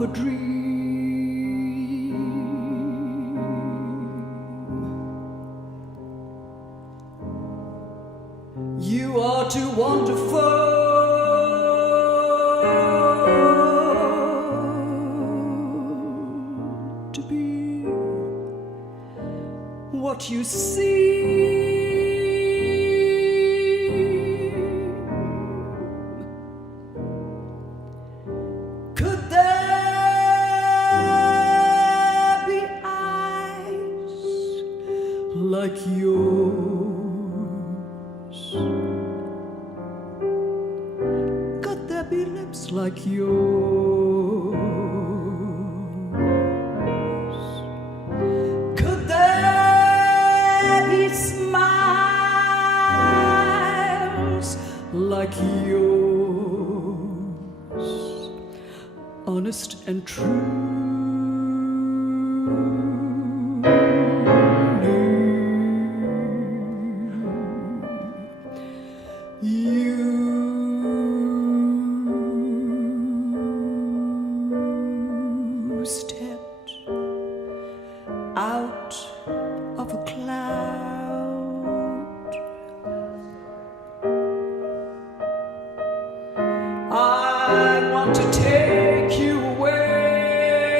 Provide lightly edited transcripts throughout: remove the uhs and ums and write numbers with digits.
of a dream. You are too wonderful to be what you see. Like yours, like yours. Could there be smiles like yours, honest and true? I want to take you away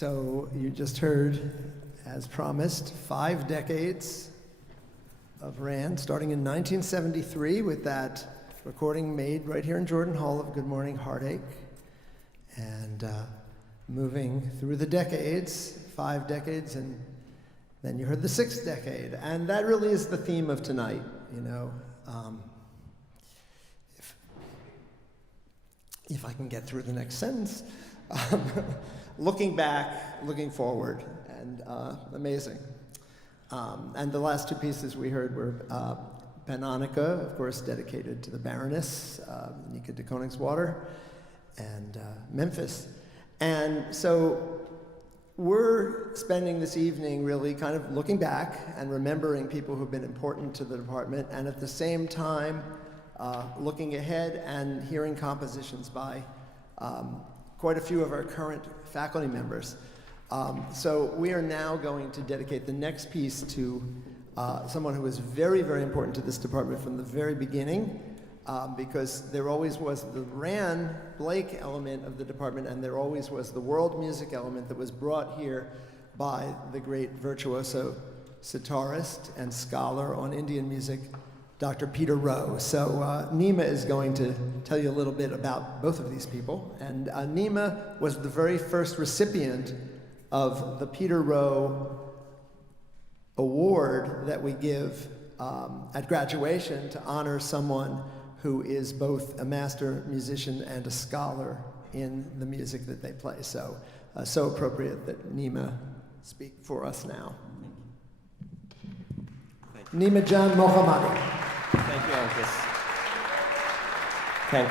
So you just heard, as promised, 5 decades of Rand, starting in 1973 with that recording made right here in Jordan Hall of Good Morning Heartache, and moving through the decades, 5 decades, and then you heard the 6th decade. And that really is the theme of tonight, you know. If I can get through the next sentence. Looking back, looking forward, and amazing. And the last 2 pieces we heard were Pannonica, of course, dedicated to the Baroness, Nika de Koningswater, and Memphis. And so we're spending this evening really kind of looking back and remembering people who've been important to the department, and at the same time looking ahead and hearing compositions by quite a few of our current faculty members. So we are now going to dedicate the next piece to someone who was very, very important to this department from the very beginning, because there always was the Rand Blake element of the department, and there always was the world music element that was brought here by the great virtuoso sitarist and scholar on Indian music, Dr. Peter Rowe. So Nima is going to tell you a little bit about both of these people. And Nima was the very first recipient of the Peter Rowe Award that we give at graduation to honor someone who is both a master musician and a scholar in the music that they play. So, so appropriate that Nima speak for us now. Nima Jan Mohammadi. Thank you, Hankus. Thank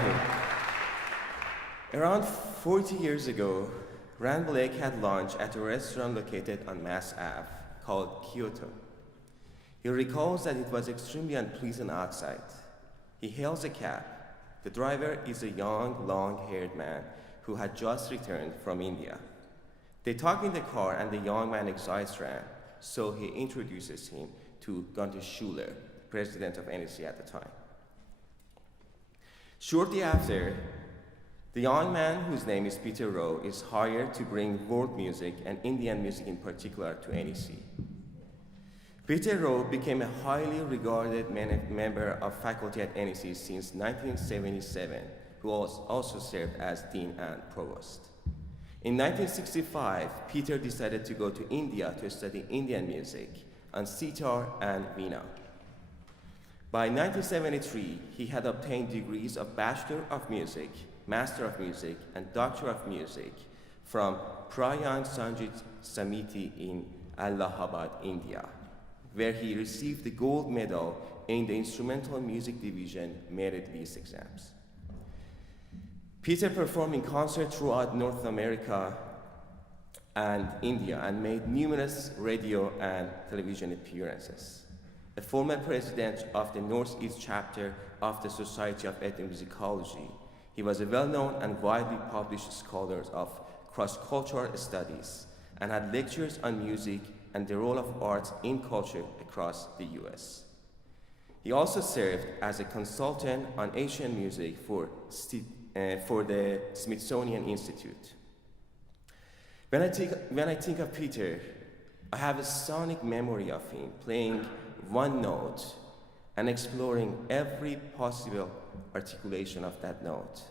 you. Around 40 years ago, Rand Blake had lunch at a restaurant located on Mass Ave called Kyoto. He recalls that it was extremely unpleasant outside. He hails a cab. The driver is a young, long-haired man who had just returned from India. They talk in the car, and the young man excites Rand, so he introduces him to Gunther Schuller, president of NEC at the time. Shortly after, the young man, whose name is Peter Rowe, is hired to bring world music, and Indian music in particular, to NEC. Peter Rowe became a highly regarded member of faculty at NEC since 1977, who also served as dean and provost. In 1965, Peter decided to go to India to study Indian music on sitar and veena. By 1973, he had obtained degrees of Bachelor of Music, Master of Music, and Doctor of Music from Prayan Sangeet Samiti in Allahabad, India, where he received the gold medal in the Instrumental Music Division merit list exams. Peter performed in concert throughout North America and India and made numerous radio and television appearances. A former president of the Northeast chapter of the Society of Ethnomusicology, he was a well-known and widely published scholar of cross-cultural studies and had lectures on music and the role of arts in culture across the US. He also served as a consultant on Asian music for the Smithsonian Institute. When I think of Peter, I have a sonic memory of him playing one note and exploring every possible articulation of that note,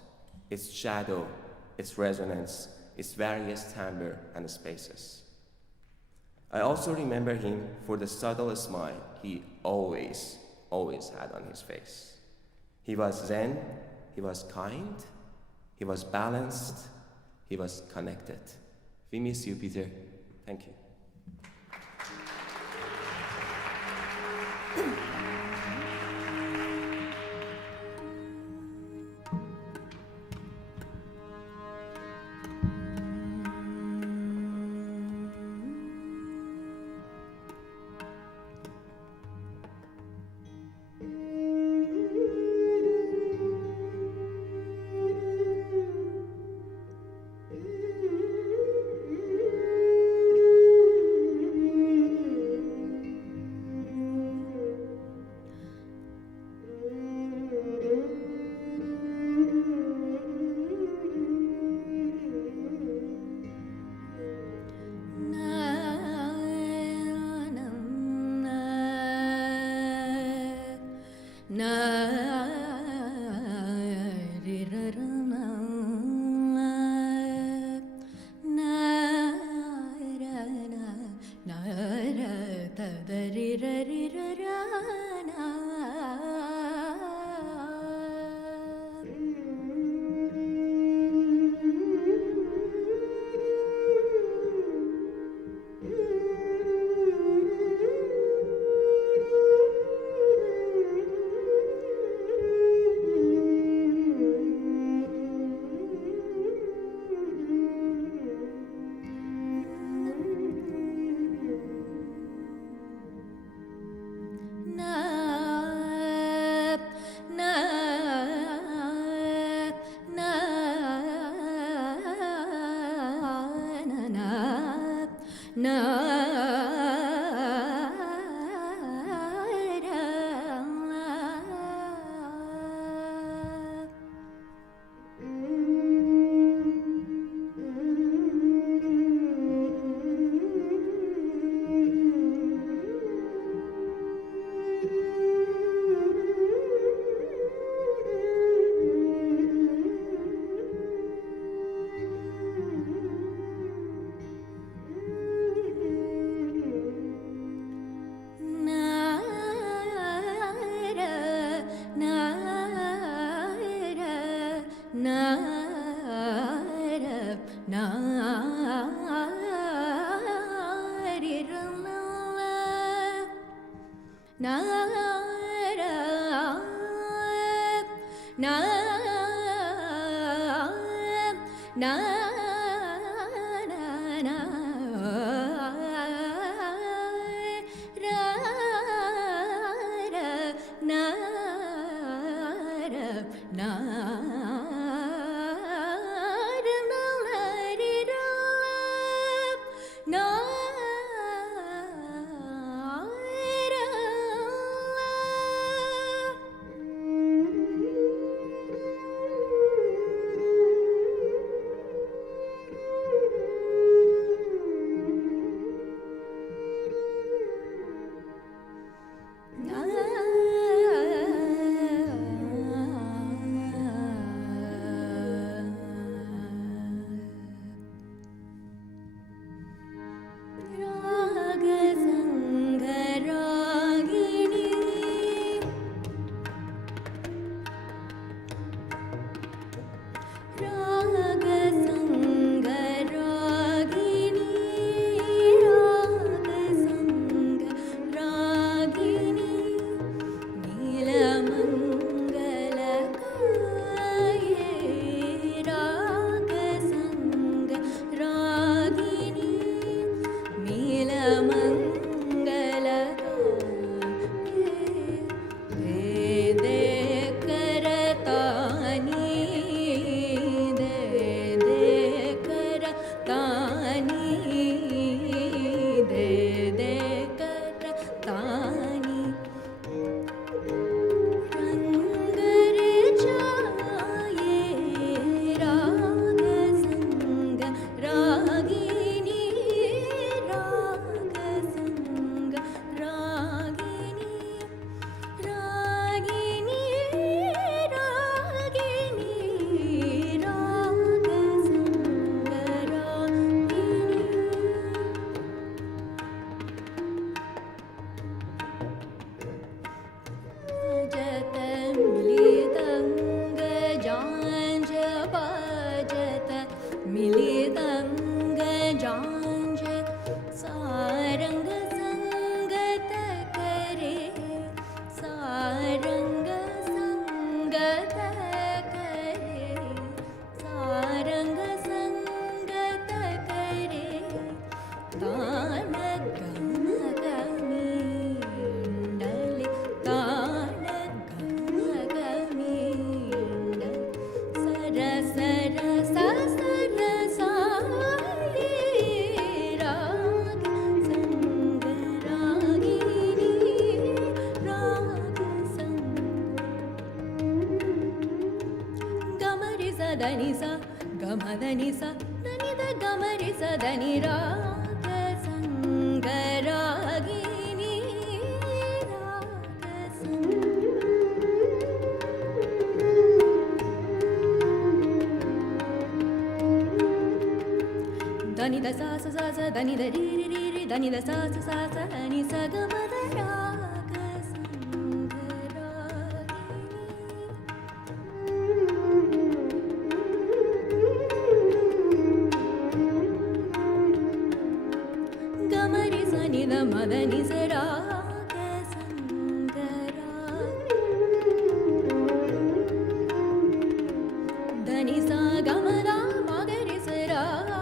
its shadow, its resonance, its various timbre and spaces. I also remember him for the subtle smile he always had on his face. He was zen, he was kind, he was balanced, he was connected. We miss you, Peter. Thank you. dani da sa sa sa sa dani da ri ri ri ri dani da sa sa sa sa dani sa ga ma da raga sanga ragini ga ma ri sa ni da ma da ni sa raga sanga ragini dani sa ga ma da ma ga ri sa raga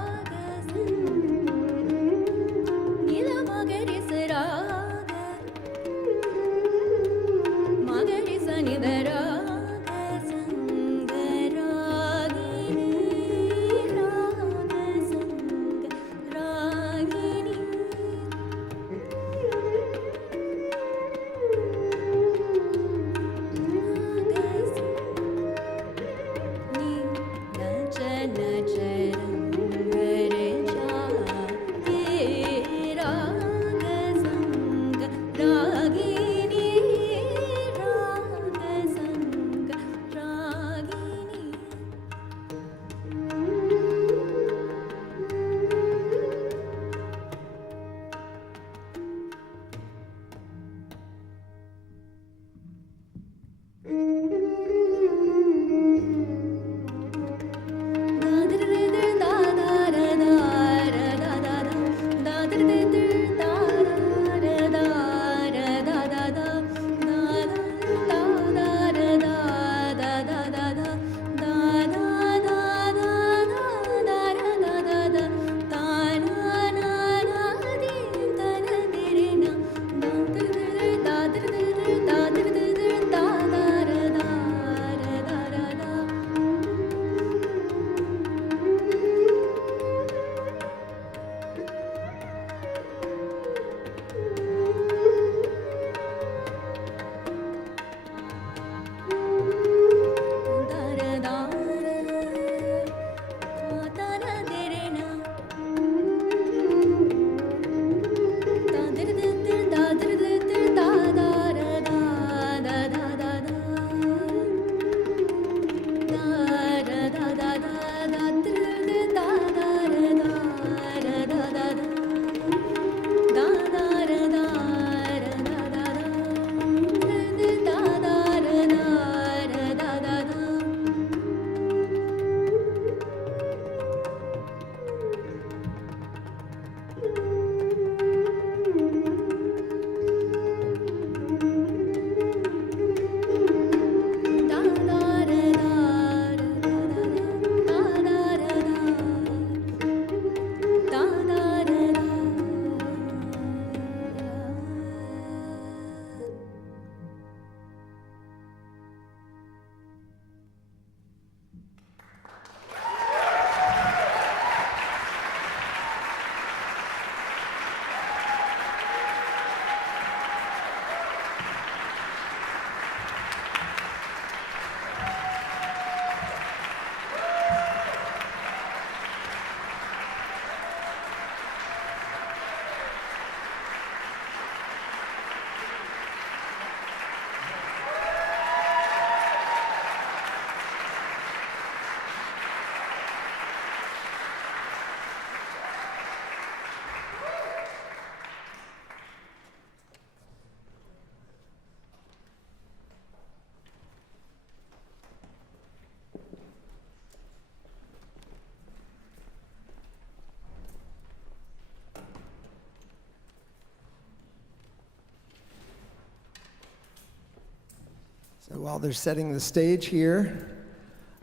So while they're setting the stage here,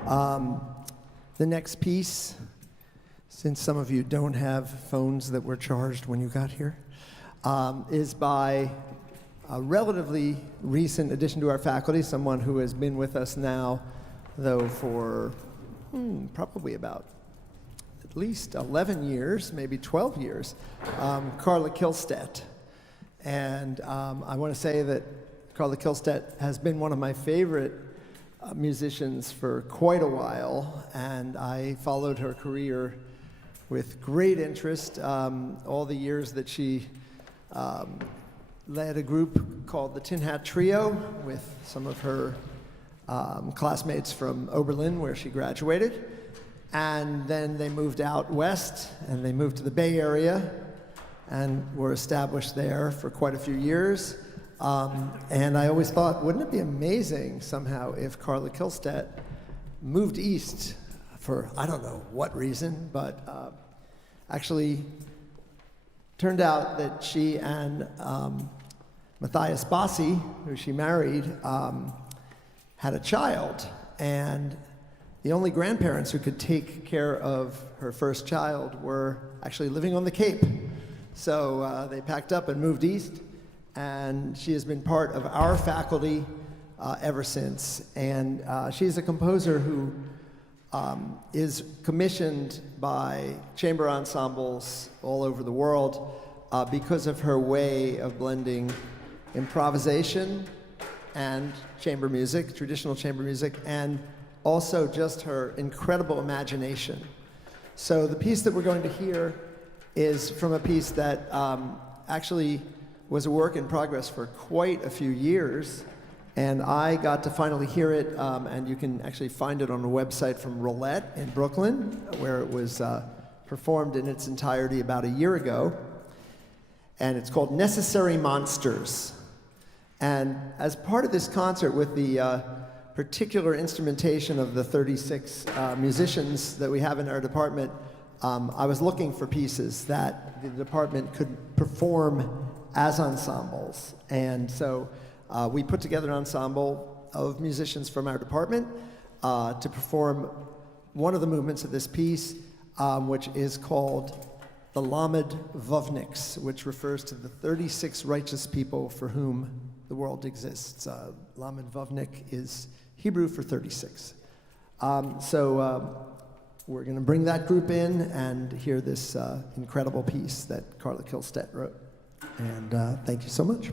the next piece, since some of you don't have phones that were charged when you got here, is by a relatively recent addition to our faculty, someone who has been with us now, though, for probably about at least 11 years, maybe 12 years, Carla Kihlstedt. And I want to say that Carla Kihlstedt has been one of my favorite musicians for quite a while, and I followed her career with great interest all the years that she led a group called the Tin Hat Trio with some of her classmates from Oberlin, where she graduated. And then they moved out west, and they moved to the Bay Area, and were established there for quite a few years. And I always thought, wouldn't it be amazing somehow if Carla Kihlstedt moved east for, I don't know what reason, but actually turned out that she and Matthias Bassi, who she married, had a child. And the only grandparents who could take care of her first child were actually living on the Cape. So they packed up and moved east, and she has been part of our faculty ever since. And she's a composer who is commissioned by chamber ensembles all over the world because of her way of blending improvisation and chamber music, traditional chamber music, and also just her incredible imagination. So the piece that we're going to hear is from a piece that actually was a work in progress for quite a few years, and I got to finally hear it, and you can actually find it on a website from Roulette in Brooklyn, where it was performed in its entirety about a year ago, and it's called Necessary Monsters. And as part of this concert, with the particular instrumentation of the 36 musicians that we have in our department, I was looking for pieces that the department could perform as ensembles. And so we put together an ensemble of musicians from our department to perform one of the movements of this piece, which is called the Lamed Wufnik, which refers to the 36 righteous people for whom the world exists. Lamed Wufnik is Hebrew for 36. So we're going to bring that group in and hear this incredible piece that Carla Kihlstedt wrote. And thank you so much.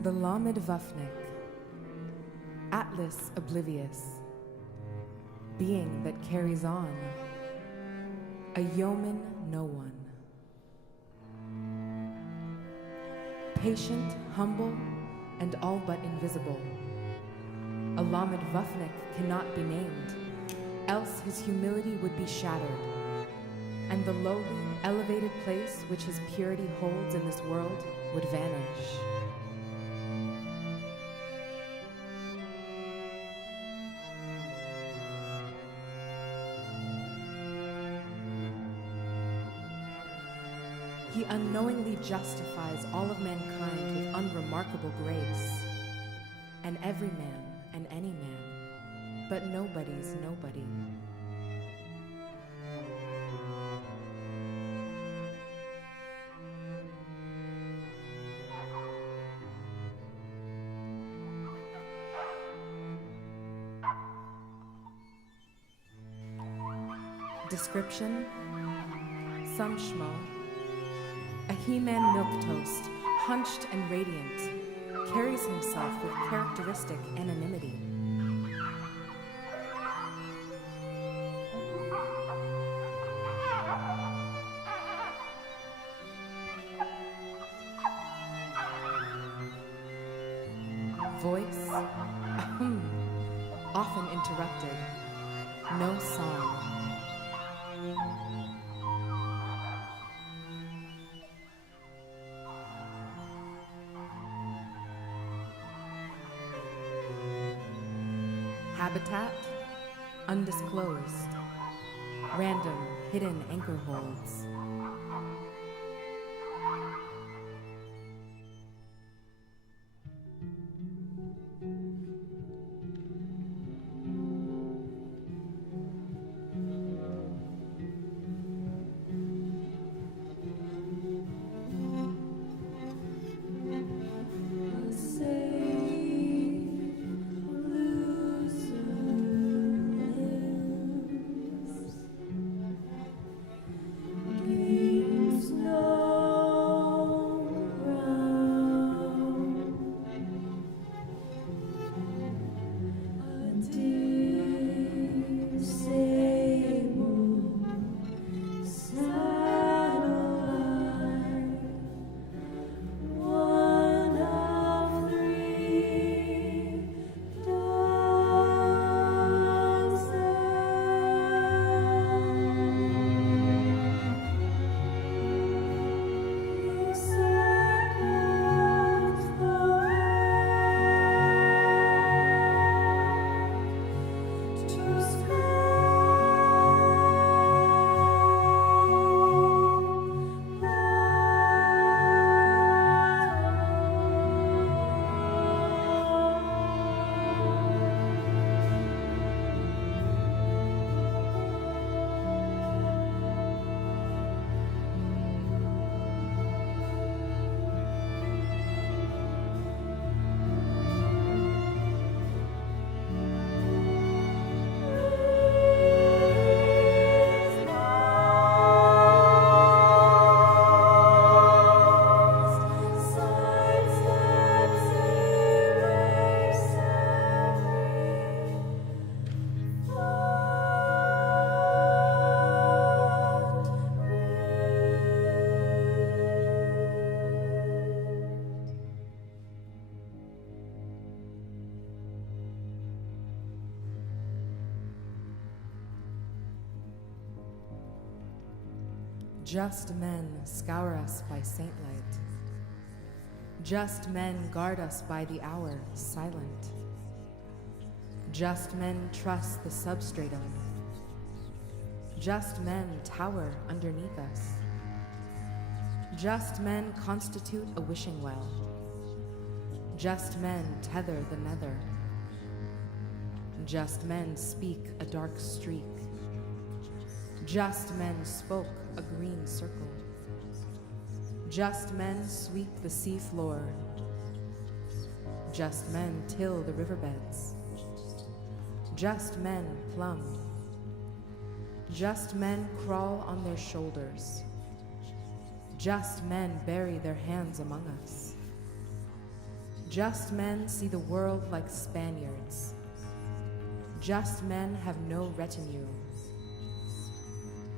The Lamed Wufnik, Atlas Oblivious, being that carries on, a yeoman no one. Patient, humble, and all but invisible. A Lamed Wufnik cannot be named, else his humility would be shattered, and the lowly, elevated place which his purity holds in this world would vanish. He unknowingly justifies all of mankind with unremarkable grace, and every man and any man, but nobody's nobody. Description: some schmo, a He-Man milquetoast, hunched and radiant, carries himself with characteristic anonymity. Voice, often interrupted, no song. Habitat, undisclosed. Random, hidden anchor holds. Just men scour us by saintlight. Just men guard us by the hour, silent. Just men trust the substratum. Just men tower underneath us. Just men constitute a wishing well. Just men tether the nether. Just men speak a dark streak. Just men spoke a green circle. Just men sweep the sea floor. Just men till the riverbeds. Just men plumb. Just men crawl on their shoulders. Just men bury their hands among us. Just men see the world like Spaniards. Just men have no retinue.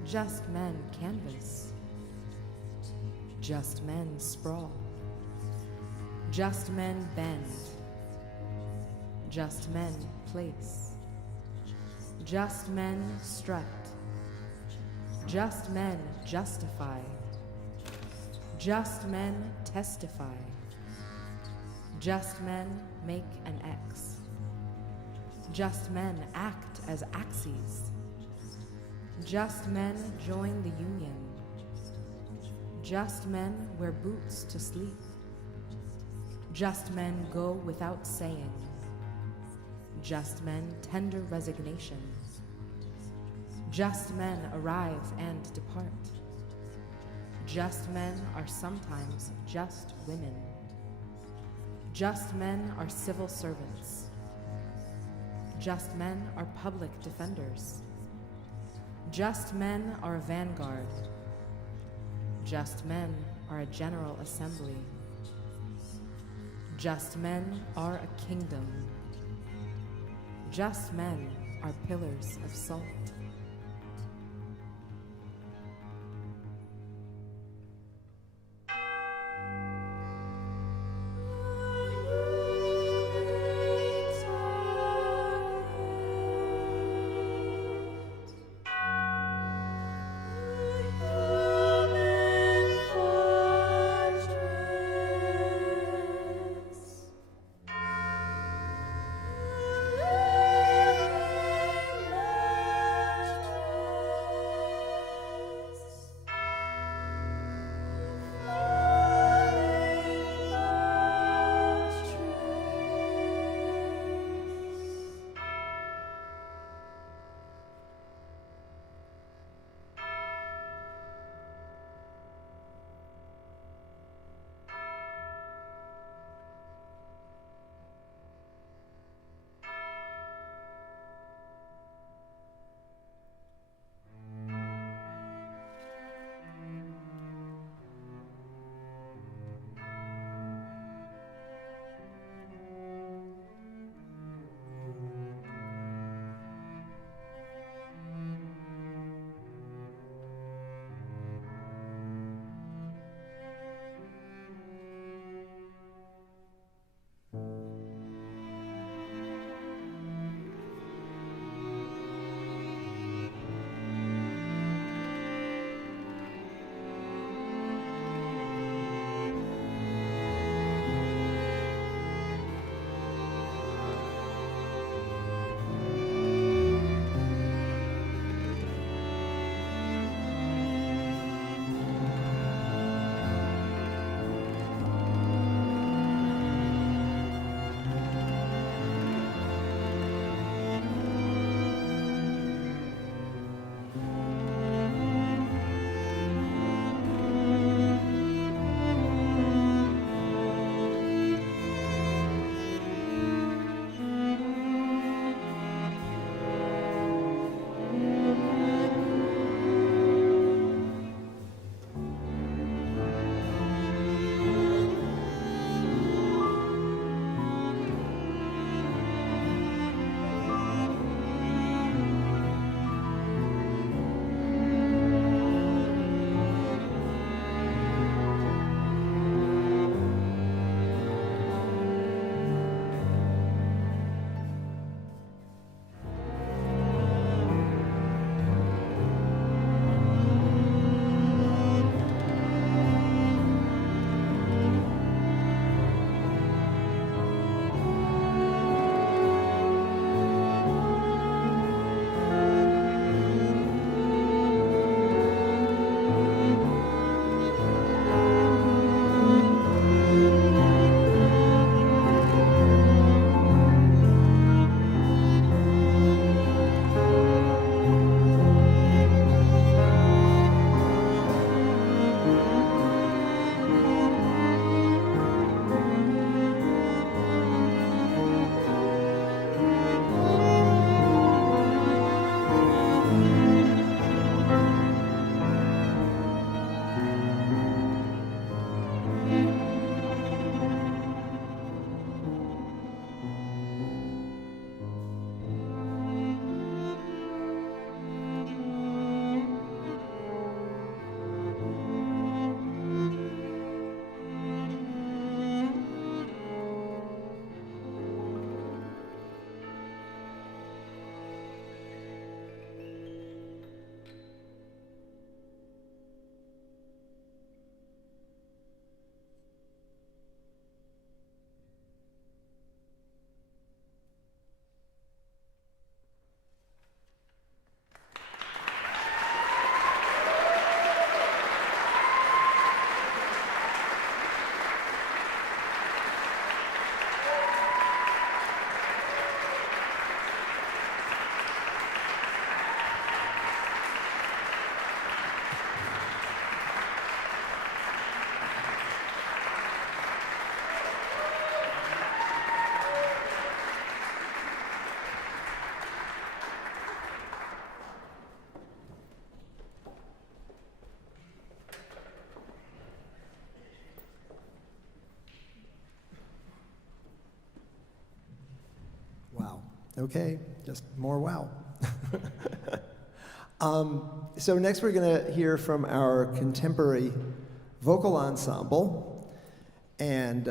Just men canvas. Just men sprawl. Just men bend. Just men place. Just men strut. Just men justify. Just men testify. Just men make an X. Just men act as axes. Just men join the union. Just men wear boots to sleep. Just men go without saying. Just men tender resignation. Just men arrive and depart. Just men are sometimes just women. Just men are civil servants. Just men are public defenders. Just men are a vanguard. Just men are a general assembly. Just men are a kingdom. Just men are pillars of salt. Okay, just more wow. So next we're going to hear from our contemporary vocal ensemble. And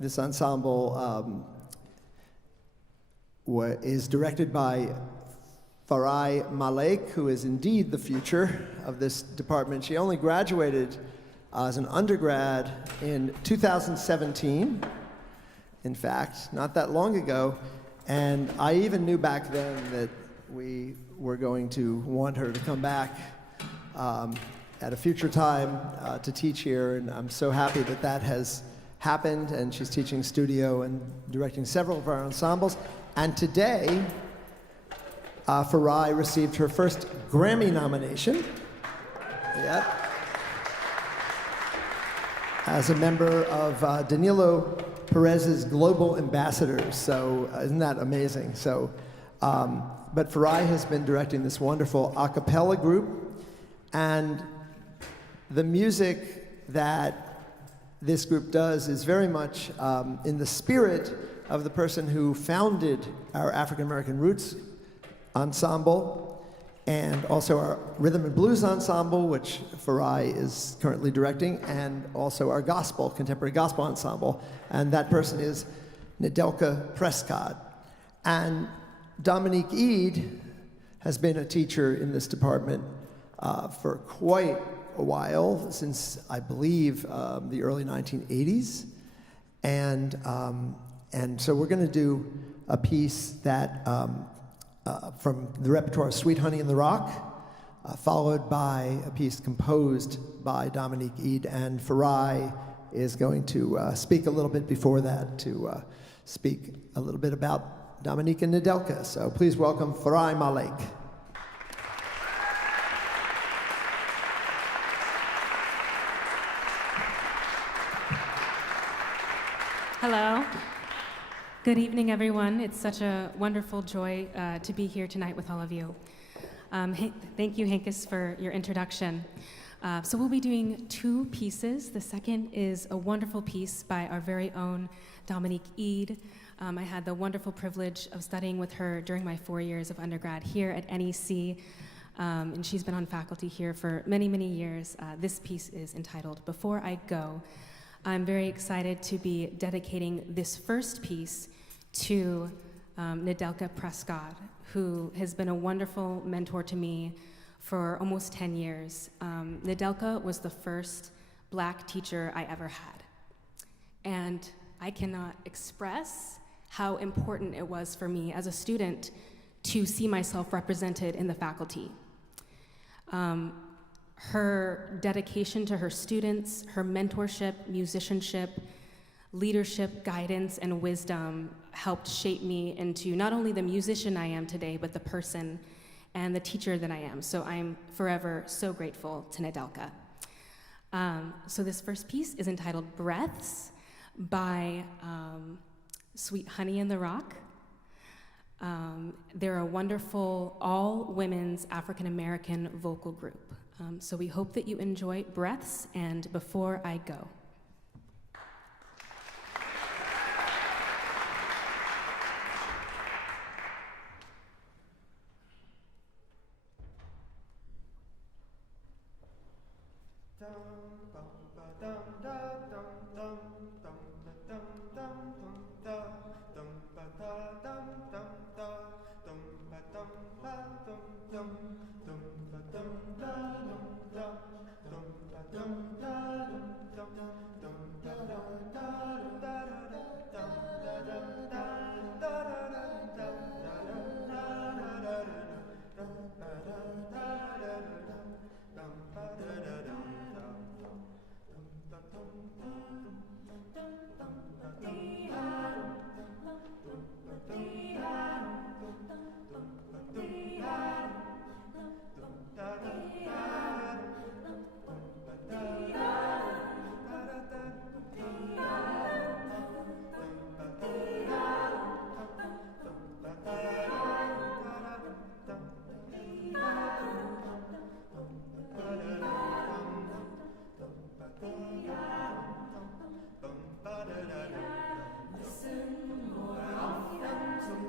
this ensemble is directed by Farayi Malek, who is indeed the future of this department. She only graduated as an undergrad in 2017, in fact, not that long ago. And I even knew back then that we were going to want her to come back at a future time to teach here, and I'm so happy that that has happened, and she's teaching studio and directing several of our ensembles. And today, Farayi received her first Grammy nomination. Yep. As a member of Danilo Perez's Global Ambassadors. So isn't that amazing? So, but Farayi has been directing this wonderful a cappella group, and the music that this group does is very much in the spirit of the person who founded our African American Roots Ensemble, and also our Rhythm and Blues Ensemble, which Farayi is currently directing, and also our gospel, contemporary gospel ensemble. And that person is Nedelka Prescott. And Dominique Eade has been a teacher in this department for quite a while, since I believe the early 1980s. And so we're going to do a piece that from the repertoire Sweet Honey in the Rock, followed by a piece composed by Dominique Eade, and Farayi is going to speak a little bit before that to speak a little bit about Dominique and Nedelka. So please welcome Farayi Malek. Hello. Good evening, everyone. It's such a wonderful joy to be here tonight with all of you. Thank you, Hankus, for your introduction. So we'll be doing two pieces. The second is a wonderful piece by our very own Dominique Eade. I had the wonderful privilege of studying with her during my 4 years of undergrad here at NEC, and she's been on faculty here for many, many years. This piece is entitled Before I Go. I'm very excited to be dedicating this first piece to Nedelka Prescott, who has been a wonderful mentor to me for almost 10 years. Nedelka was the first Black teacher I ever had. And I cannot express how important it was for me as a student to see myself represented in the faculty. Her dedication to her students, her mentorship, musicianship, leadership, guidance, and wisdom helped shape me into not only the musician I am today, but the person and the teacher that I am. So I'm forever so grateful to Nedelka. So this first piece is entitled Breaths by Sweet Honey in the Rock. They're a wonderful all-women's African-American vocal group. So we hope that you enjoy Breaths and Before I Go. Listen more often to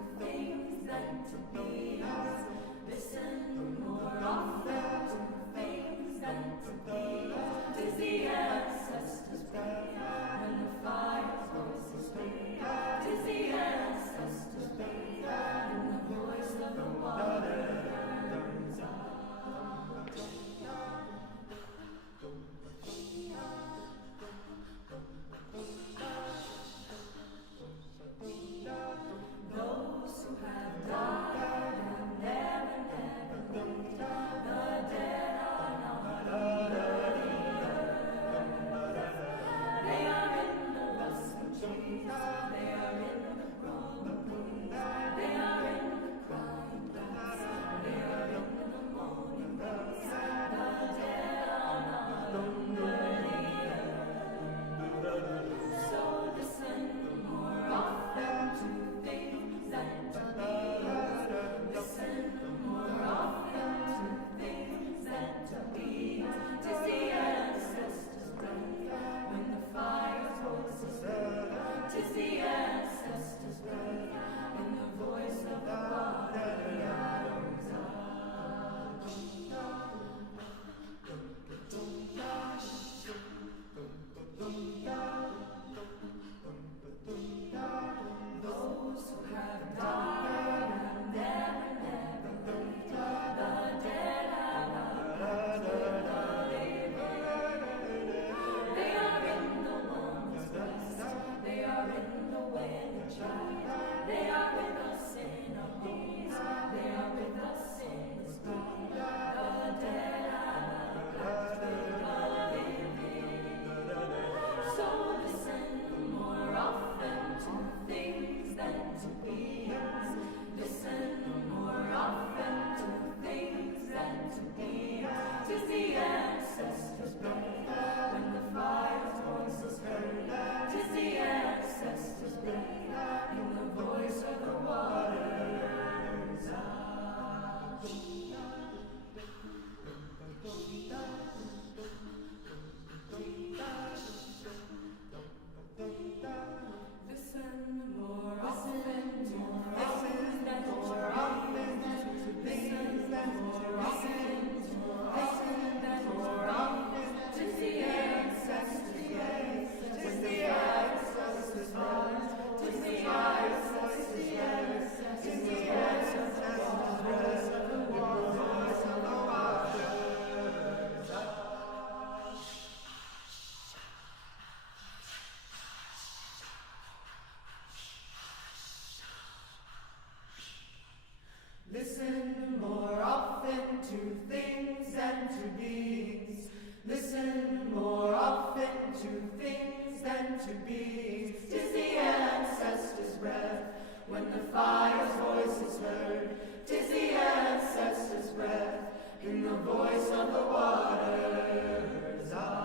Listen more often to things and to beings. Listen more often to things than to beings. 'Tis the ancestors' breath when the fire's voice is heard. 'Tis the ancestors' breath in the voice of the waters. Ah.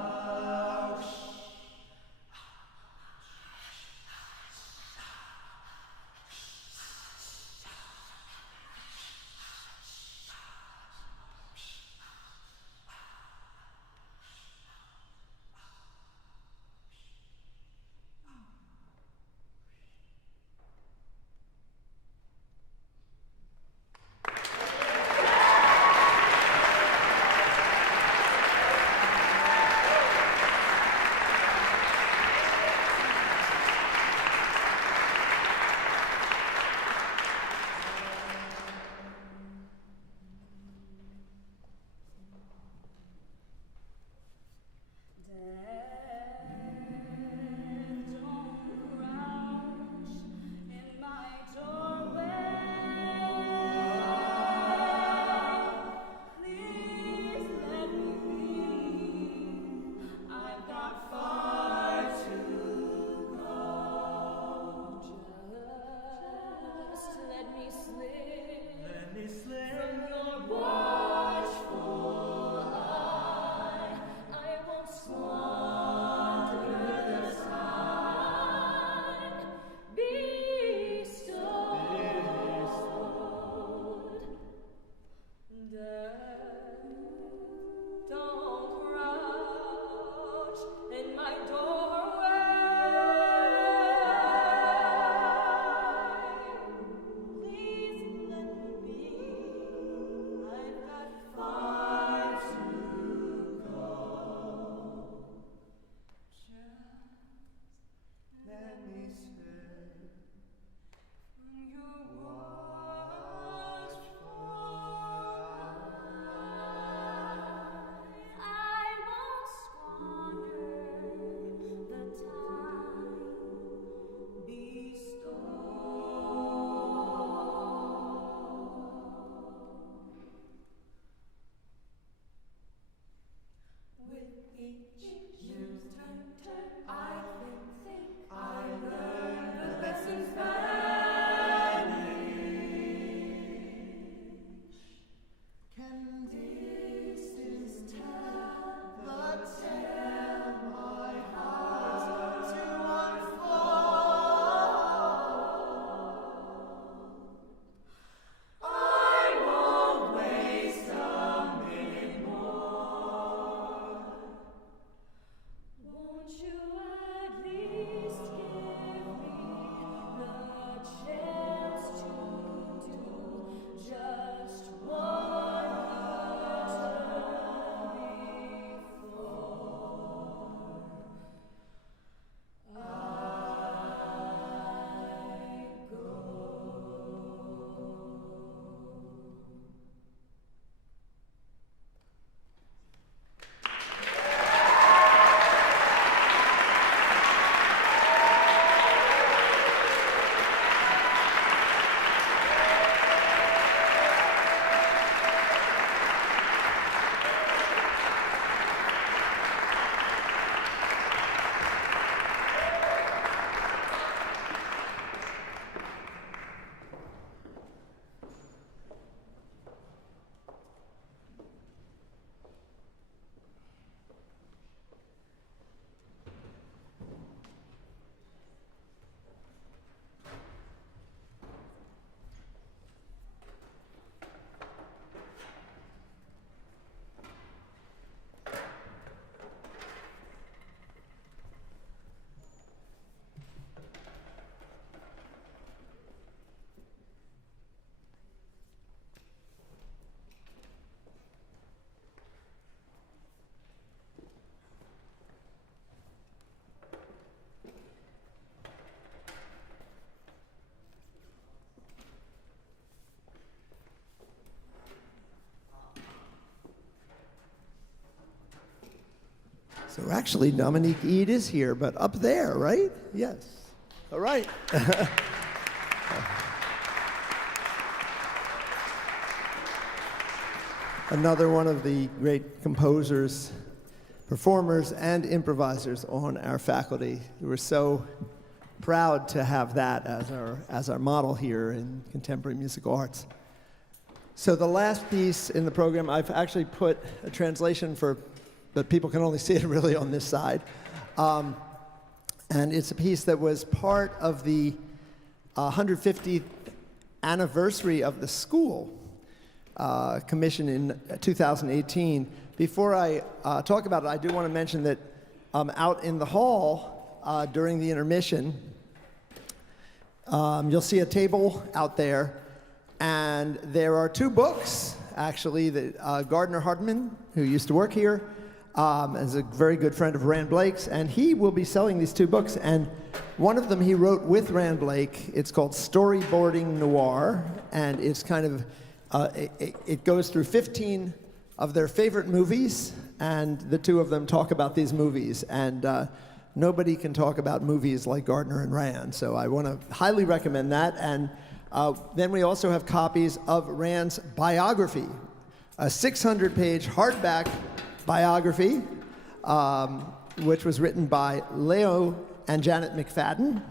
So actually, Dominique Eade is here, but up there, right? Yes. All right. another one of the great composers, performers, and improvisers on our faculty. We're so proud to have that as our model here in contemporary musical arts. So the last piece in the program, I've actually put a translation but people can only see it really on this side. And it's a piece that was part of the 150th anniversary of the school, commissioned in 2018. Before I talk about it, I do want to mention that out in the hall during the intermission, you'll see a table out there, and there are two books, actually, that Gardner Hardman, who used to work here, is a very good friend of Rand Blake's, and he will be selling these two books, and one of them he wrote with Rand Blake. It's called Storyboarding Noir, and it's kind of, it goes through 15 of their favorite movies, and the two of them talk about these movies, and nobody can talk about movies like Gardner and Rand, so I want to highly recommend that. And then we also have copies of Rand's biography, a 600-page hardback biography, which was written by Leo and Janet McFadden,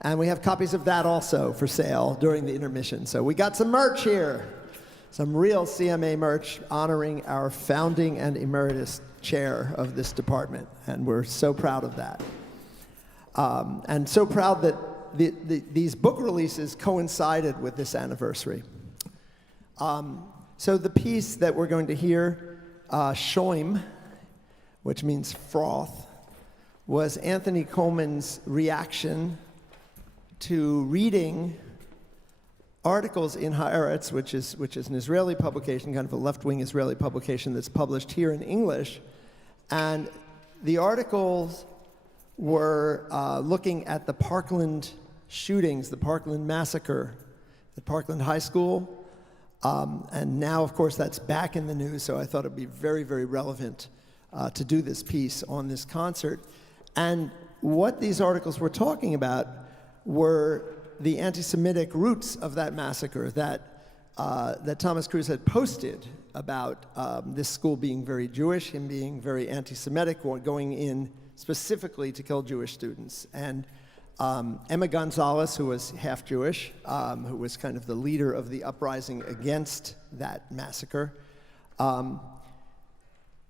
and we have copies of that also for sale during the intermission. So we got some merch here, some real CMA merch honoring our founding and emeritus chair of this department, and we're so proud of that. And so proud that these book releases coincided with this anniversary. So the piece that we're going to hear, Shoym, which means froth, was Anthony Coleman's reaction to reading articles in Haaretz, which is an Israeli publication, kind of a left-wing Israeli publication that's published here in English. And the articles were looking at the Parkland shootings, the Parkland massacre at Parkland High School. And now, of course, that's back in the news, so I thought it'd be very, very relevant to do this piece on this concert. And what these articles were talking about were the anti-Semitic roots of that massacre that Thomas Cruise had posted about this school being very Jewish, him being very anti-Semitic, or going in specifically to kill Jewish students. And Emma Gonzalez, who was half Jewish, who was kind of the leader of the uprising against that massacre,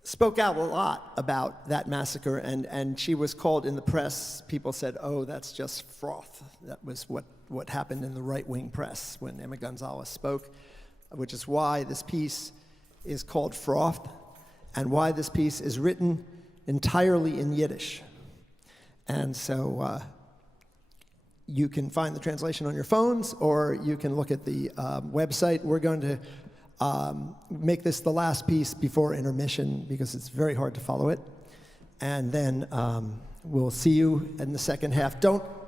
spoke out a lot about that massacre, and she was called in the press. People said, oh, that's just froth. That was what happened in the right-wing press when Emma Gonzalez spoke, which is why this piece is called Froth, and why this piece is written entirely in Yiddish. And so you can find the translation on your phones, or you can look at the website. We're going to make this the last piece before intermission because it's very hard to follow it. And then we'll see you in the second half.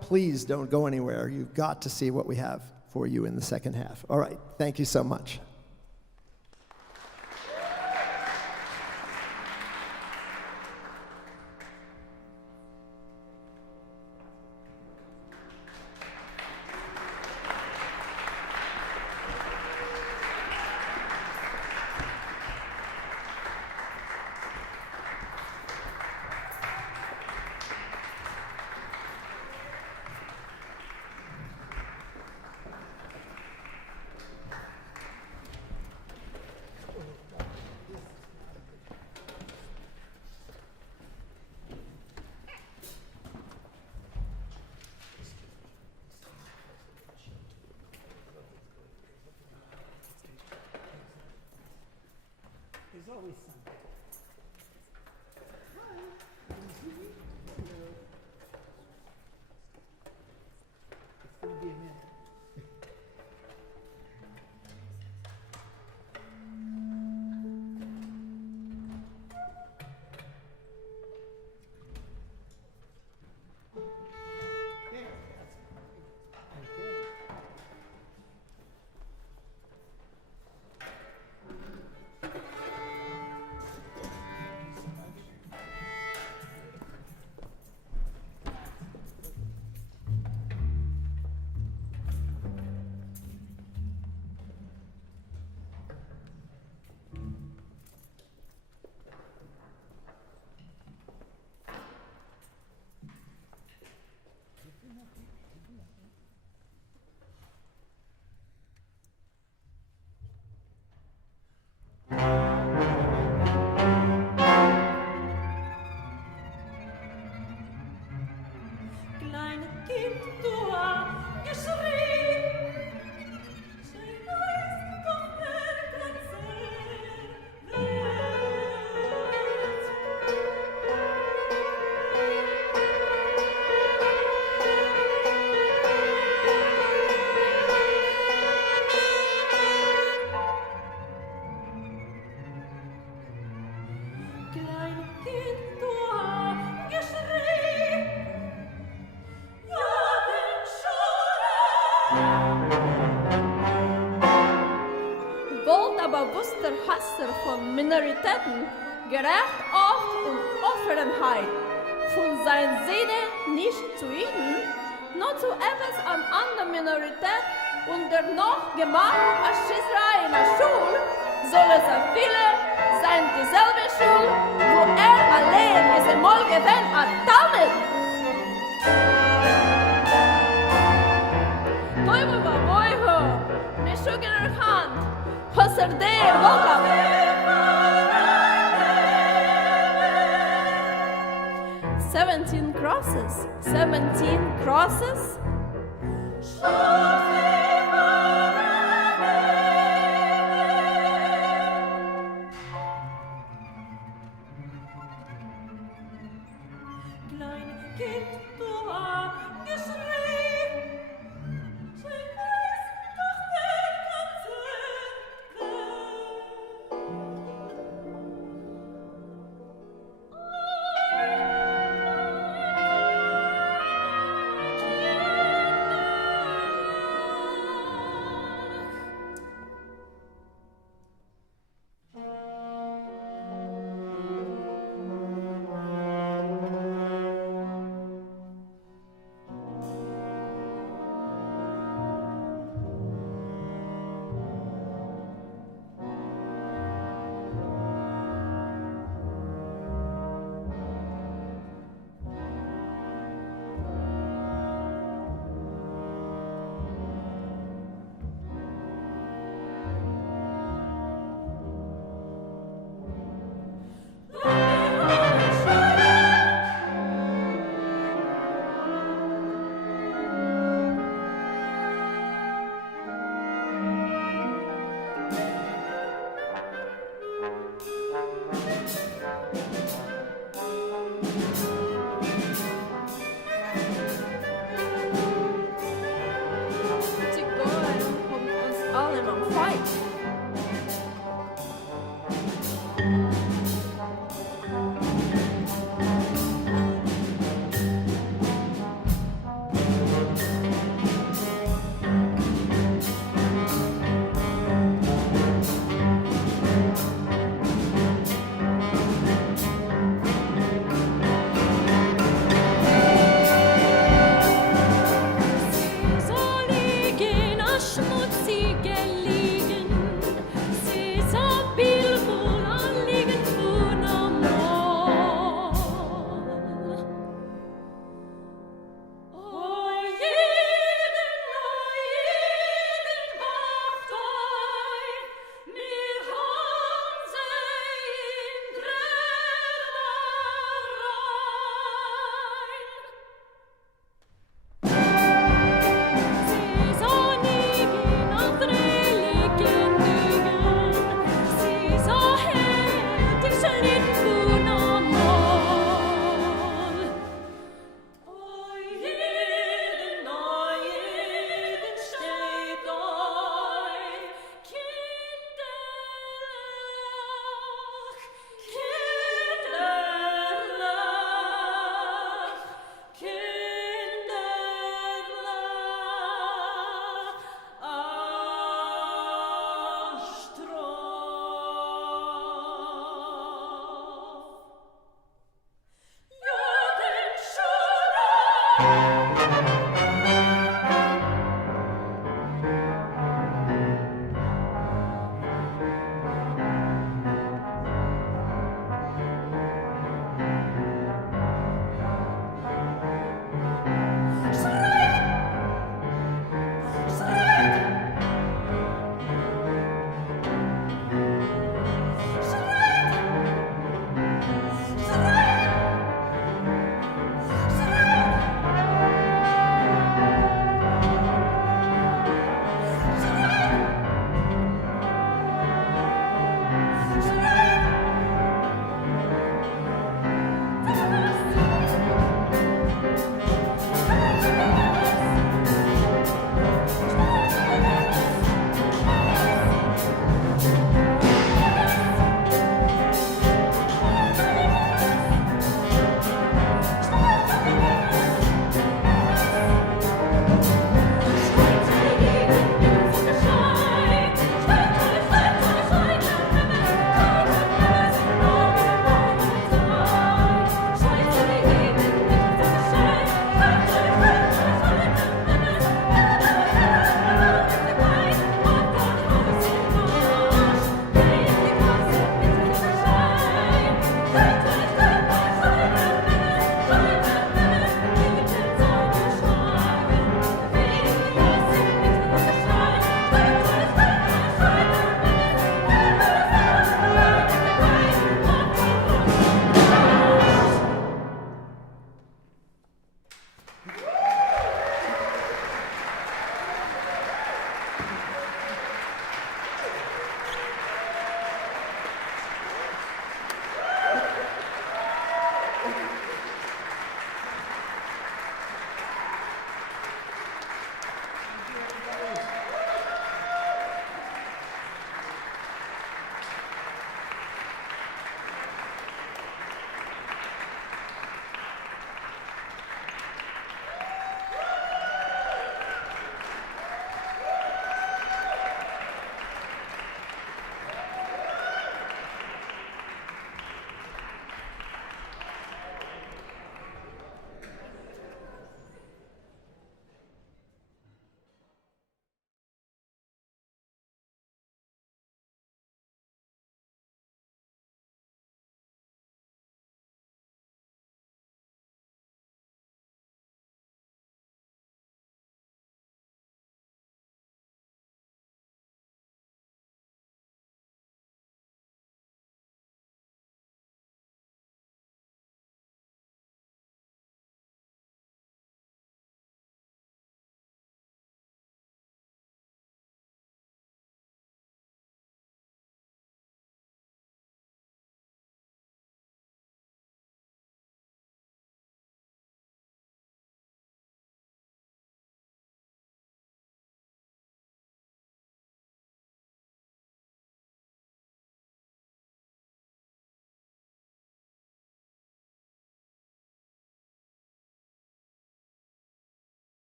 Please don't go anywhere. You've got to see what we have for you in the second half. All right, thank you so much. There's always something. It's going to be a minute. bewusster Hasser von Minoritäten, gerecht oft und Offenheit, von seiner Seele nicht zu ihnen, nur zu etwas an andere Minorität und der noch gemacht als Schießerei in der Schule, soll es viele sein dieselbe Schule, wo allein ist einmal gewähnt hat damit. Toivo va voiho, ne sugar hand, hosser der vocal. 17 crosses, 17 crosses. Klein Kind, du hast geschrien, sie weiß doch den ganzen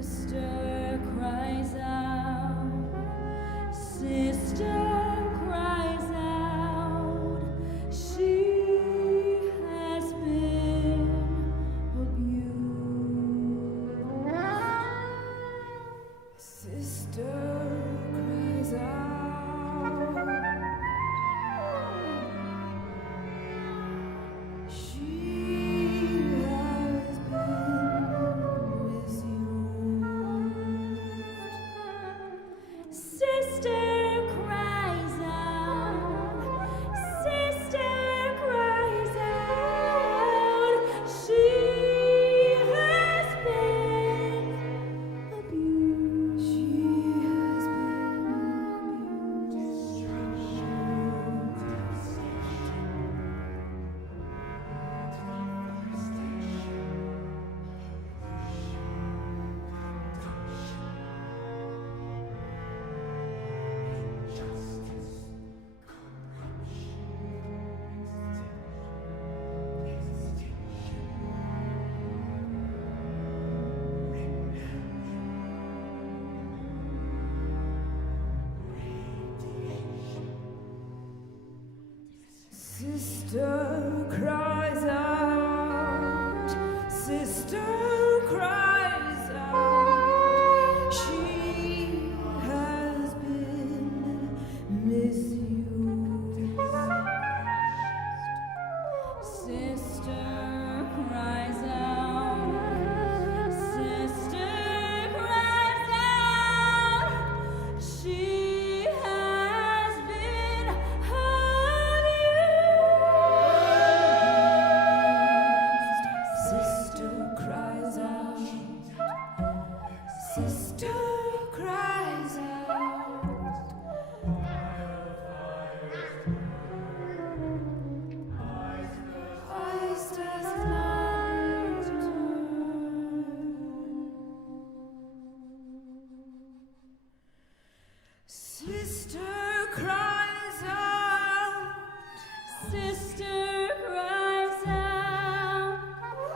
Sister cries out, sister cries out, she has been abused. Sister cries out, she has been misused. Sister cries out, sister cries out, she has been abused. She has Sister cries out, sister cries out, she has been misused. Sister cries out, sister cries out, she has been Sister cries out, sister cries out. Eyes does not turn. Sister cries out, sister cries out,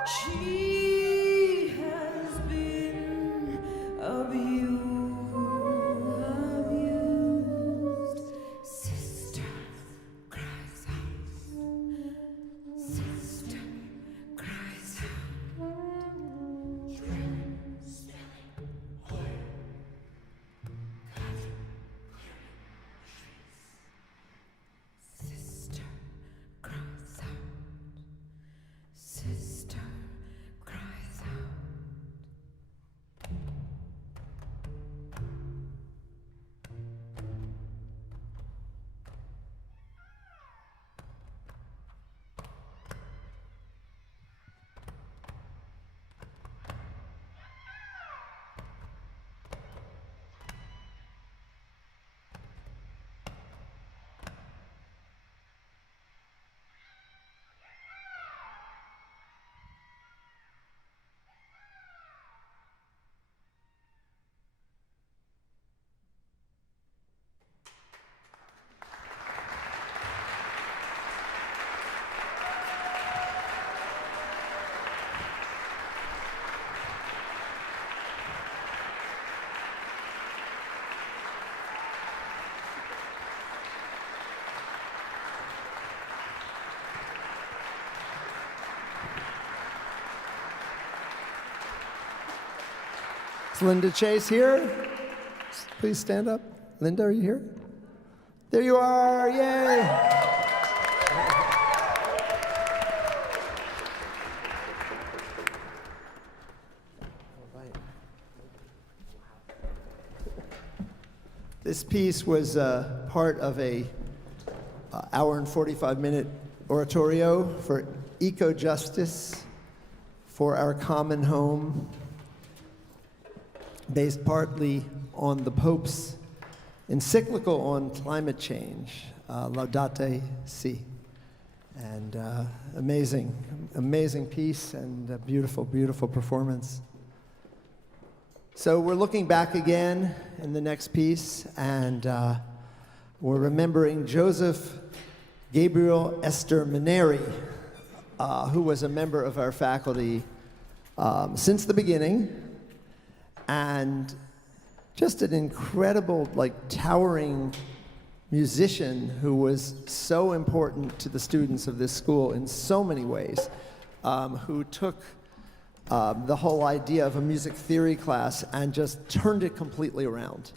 she has been abused. Sister cries out, sister cries out. Sister cries out, sister cries out. Is Linda Chase here? Please stand up. Linda, are you here? There you are, yay! This piece was part of a hour and 45-minute oratorio for eco-justice for our common home, based partly on the Pope's encyclical on climate change, Laudate Si. And amazing, amazing piece and a beautiful, beautiful performance. So we're looking back again in the next piece, and we're remembering Joseph Gabriel Esther Maneri, who was a member of our faculty since the beginning, and just an incredible, like, towering musician who was so important to the students of this school in so many ways, who took the whole idea of a music theory class and just turned it completely around.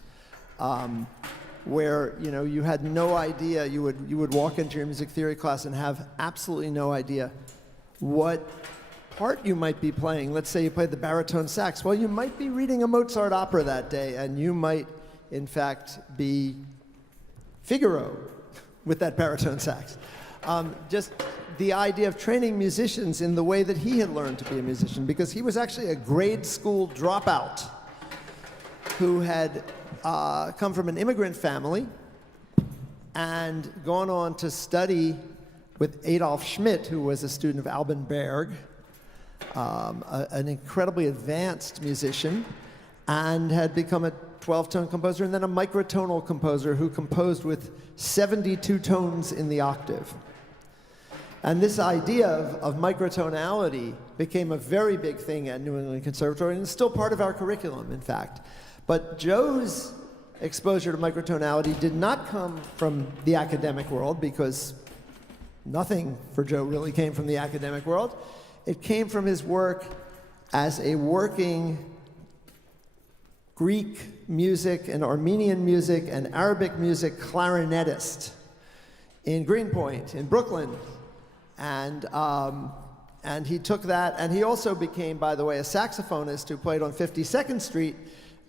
Where, you know, you had no idea, you would walk into your music theory class and have absolutely no idea what part you might be playing. Let's say you played the baritone sax. Well, you might be reading a Mozart opera that day, and you might, in fact, be Figaro with that baritone sax. Just the idea of training musicians in the way that he had learned to be a musician, because he was actually a grade school dropout who had come from an immigrant family and gone on to study with Adolf Schmidt, who was a student of Alban Berg, an incredibly advanced musician, and had become a 12-tone composer and then a microtonal composer who composed with 72 tones in the octave. And this idea of microtonality became a very big thing at New England Conservatory, and it's still part of our curriculum, in fact. But Joe's exposure to microtonality did not come from the academic world, because nothing for Joe really came from the academic world. It came from his work as a working Greek music and Armenian music and Arabic music clarinetist in Greenpoint, in Brooklyn. And he took that, and he also became, by the way, a saxophonist who played on 52nd Street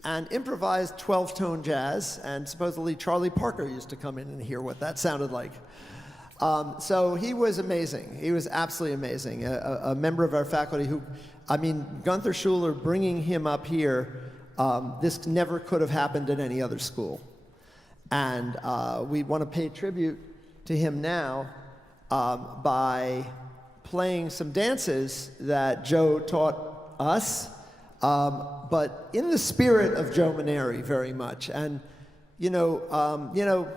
and improvised 12-tone jazz, and supposedly Charlie Parker used to come in and hear what that sounded like. So he was amazing. He was absolutely amazing. A member of our faculty who, I mean, Gunther Schuller bringing him up here, this never could have happened at any other school. And we want to pay tribute to him now by playing some dances that Joe taught us, but in the spirit of Joe Maneri very much. And you know,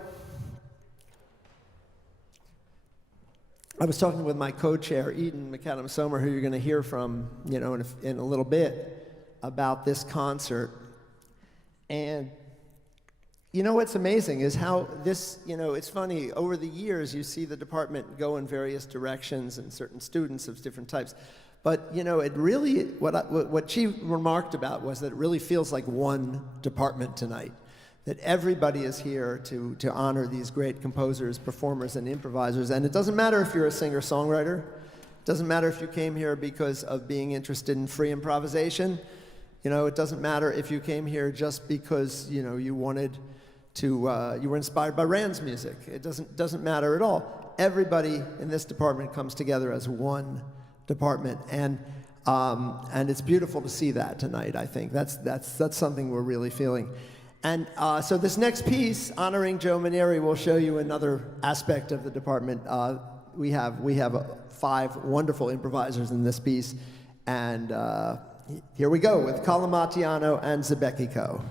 I was talking with my co-chair, Eden MacAdam-Somer, who you're going to hear from, you know, in a little bit, about this concert. And you know what's amazing is how this, you know, it's funny, over the years you see the department go in various directions and certain students of different types. But, you know, it really, what she remarked about was that it really feels like one department tonight. That everybody is here to honor these great composers, performers, and improvisers. And it doesn't matter if you're a singer-songwriter. It doesn't matter if you came here because of being interested in free improvisation. You know, it doesn't matter if you came here just because, you know, you wanted to, you were inspired by Rand's music. It doesn't matter at all. Everybody in this department comes together as one department. And it's beautiful to see that tonight, I think. That's something we're really feeling. And so this next piece, honoring Joe Maneri, will show you another aspect of the department. We have 5 wonderful improvisers in this piece, and here we go with Kalamatiano and Zeibekiko.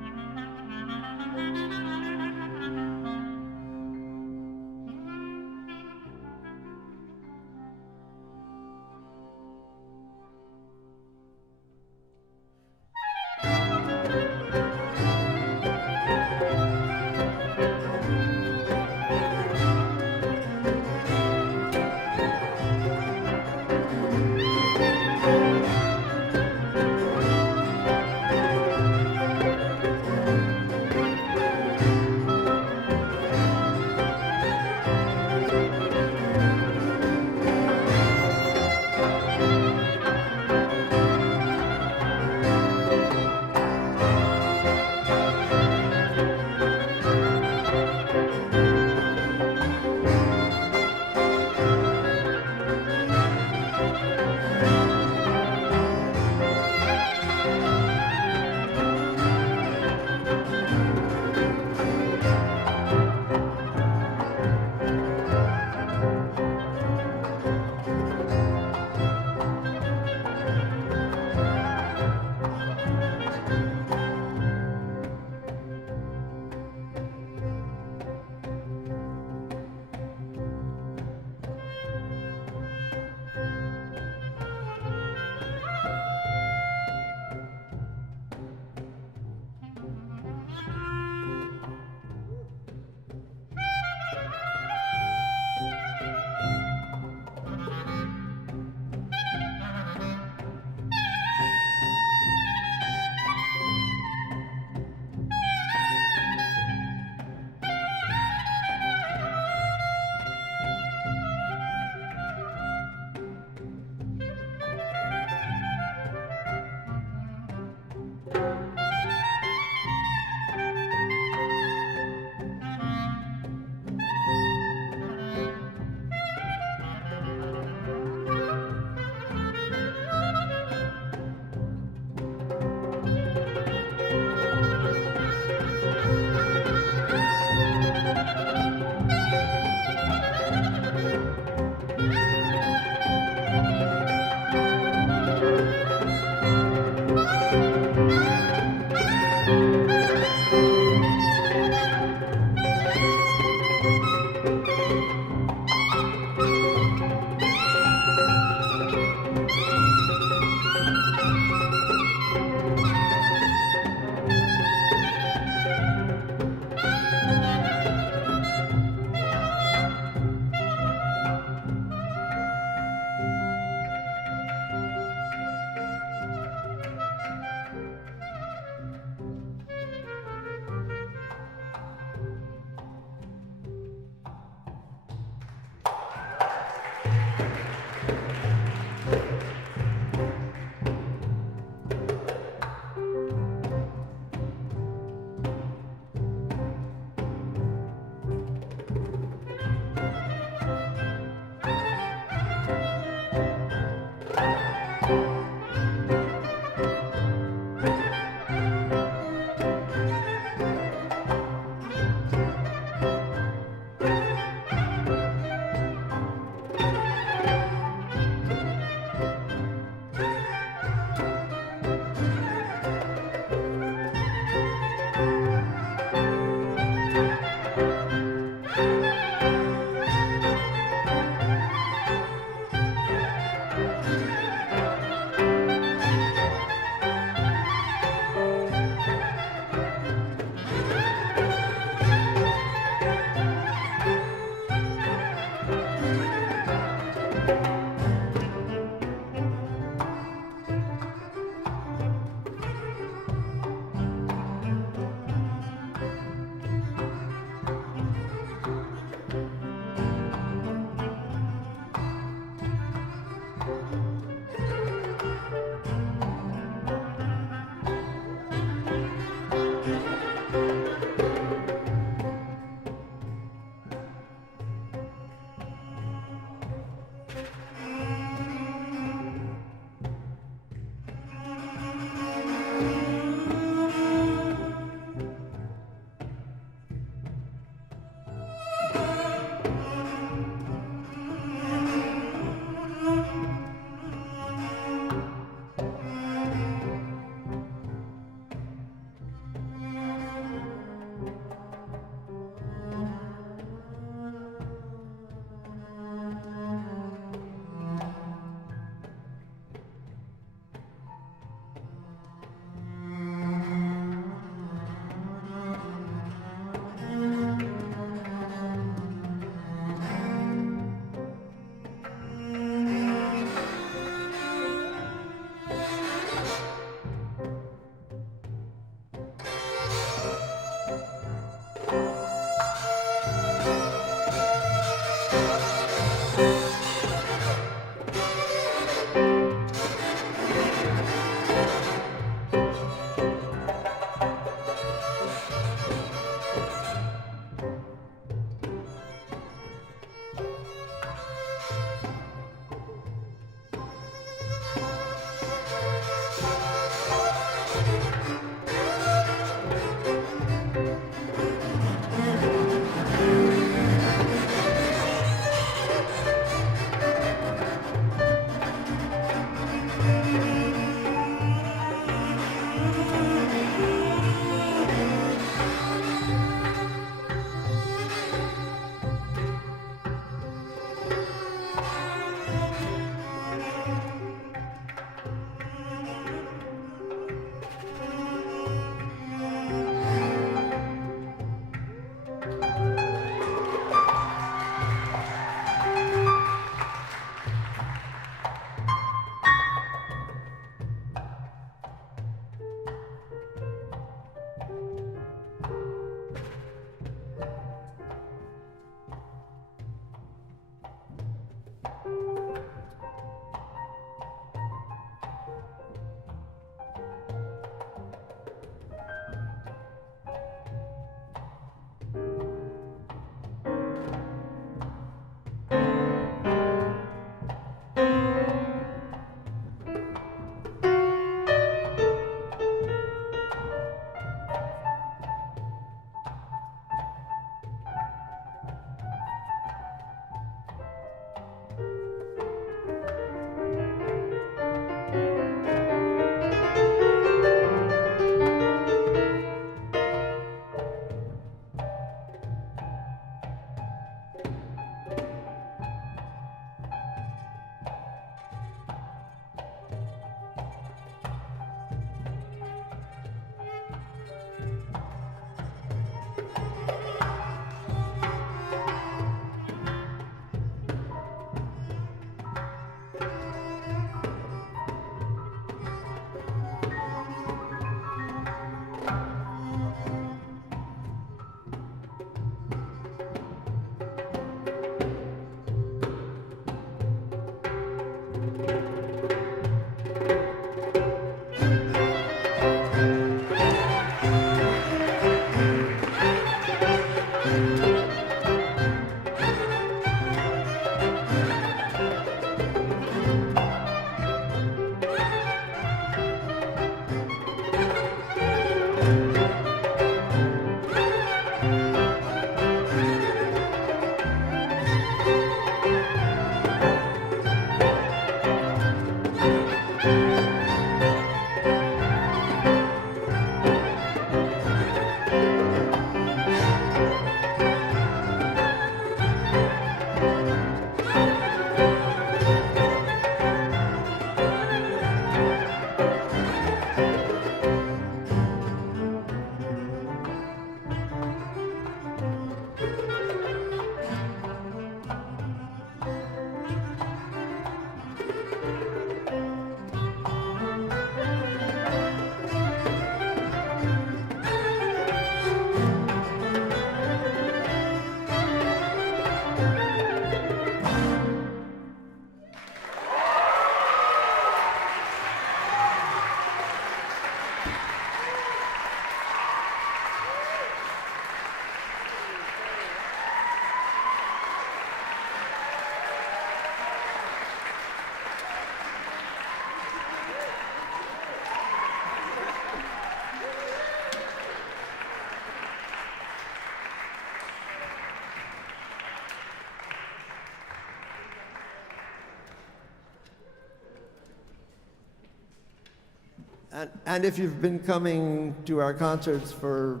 And if you've been coming to our concerts for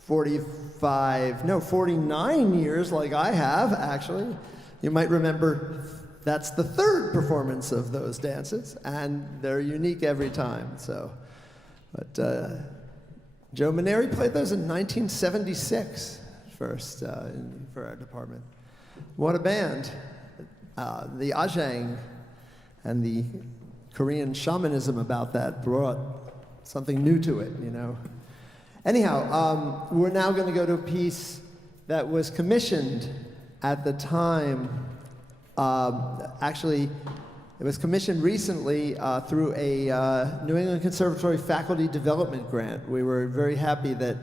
49 years, like I have, actually, you might remember that's the third performance of those dances, and they're unique every time. So, but Joe Maneri played those in 1976 first for our department. What a band. The Ajang and the Korean shamanism about that brought something new to it, you know. Anyhow, we're now going to go to a piece that was commissioned at the time. Actually, it was commissioned recently through a New England Conservatory faculty development grant. We were very happy that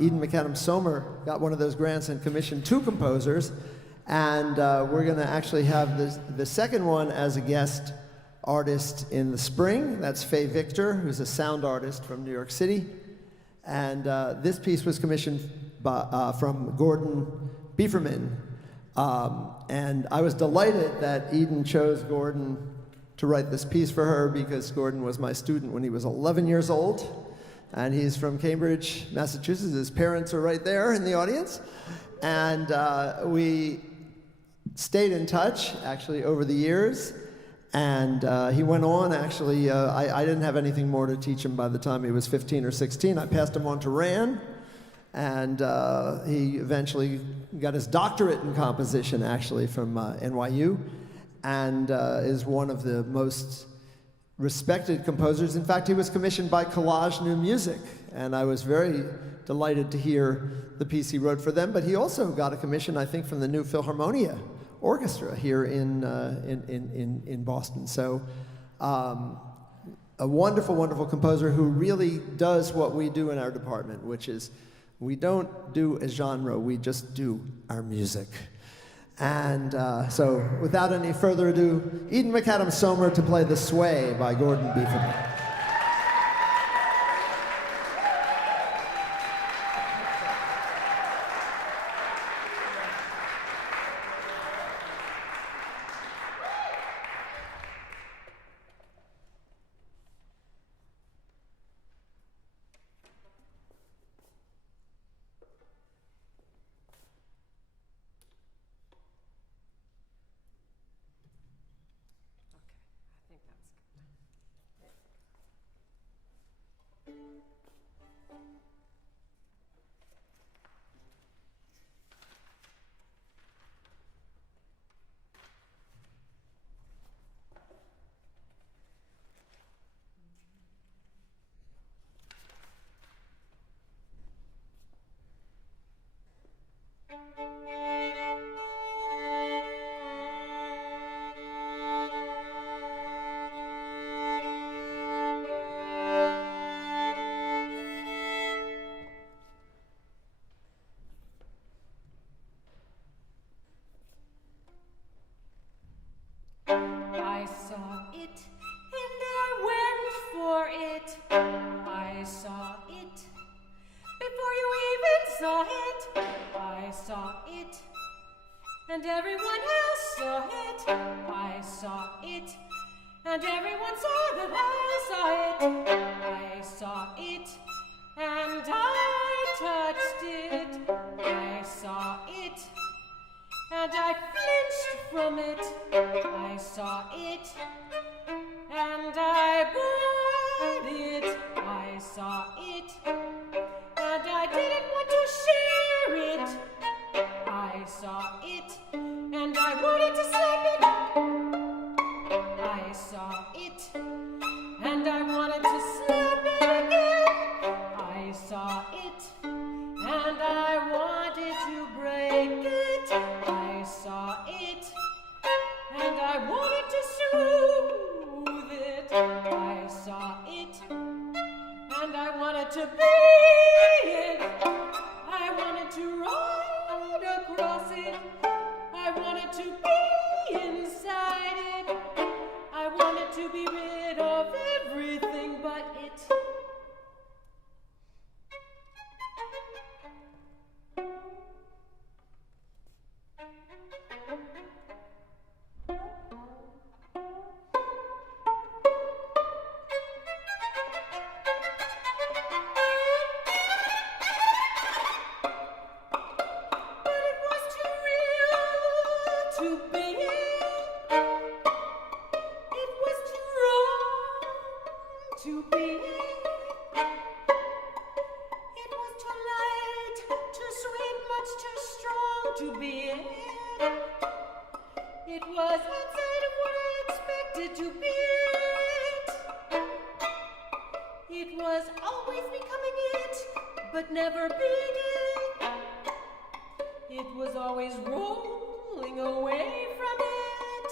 Eden MacAdam-Somer got one of those grants and commissioned 2 composers. And we're going to actually have the second one as a guest artist in the spring. That's Faye Victor, who's a sound artist from New York City. And this piece was commissioned from Gordon Beeferman. And I was delighted that Eden chose Gordon to write this piece for her, because Gordon was my student when he was 11 years old. And he's from Cambridge, Massachusetts. His parents are right there in the audience. And we stayed in touch, actually, over the years. And he went on, actually, I didn't have anything more to teach him by the time he was 15 or 16. I passed him on to Ran, and he eventually got his doctorate in composition, actually, from NYU, and is one of the most respected composers. In fact, he was commissioned by Collage New Music, and I was very delighted to hear the piece he wrote for them. But he also got a commission, I think, from the New Philharmonia Orchestra here in Boston. So a wonderful, wonderful composer who really does what we do in our department, which is we don't do a genre, we just do our music. And so without any further ado, Eden MacAdam-Somer to play The Sway by Gordon Beeferman. And everyone else saw it. I saw it. And everyone saw that I saw it. I saw it. And I touched it. I saw it. And I flinched from it. I saw it. And I bought it. I saw it. And I didn't want to share it. I saw it, and I wanted to slap it. I saw it, and I wanted to slap it again. I saw it, and I to be it. It was outside of what I expected to be it. It was always becoming it, but never being it. It was always rolling away from it.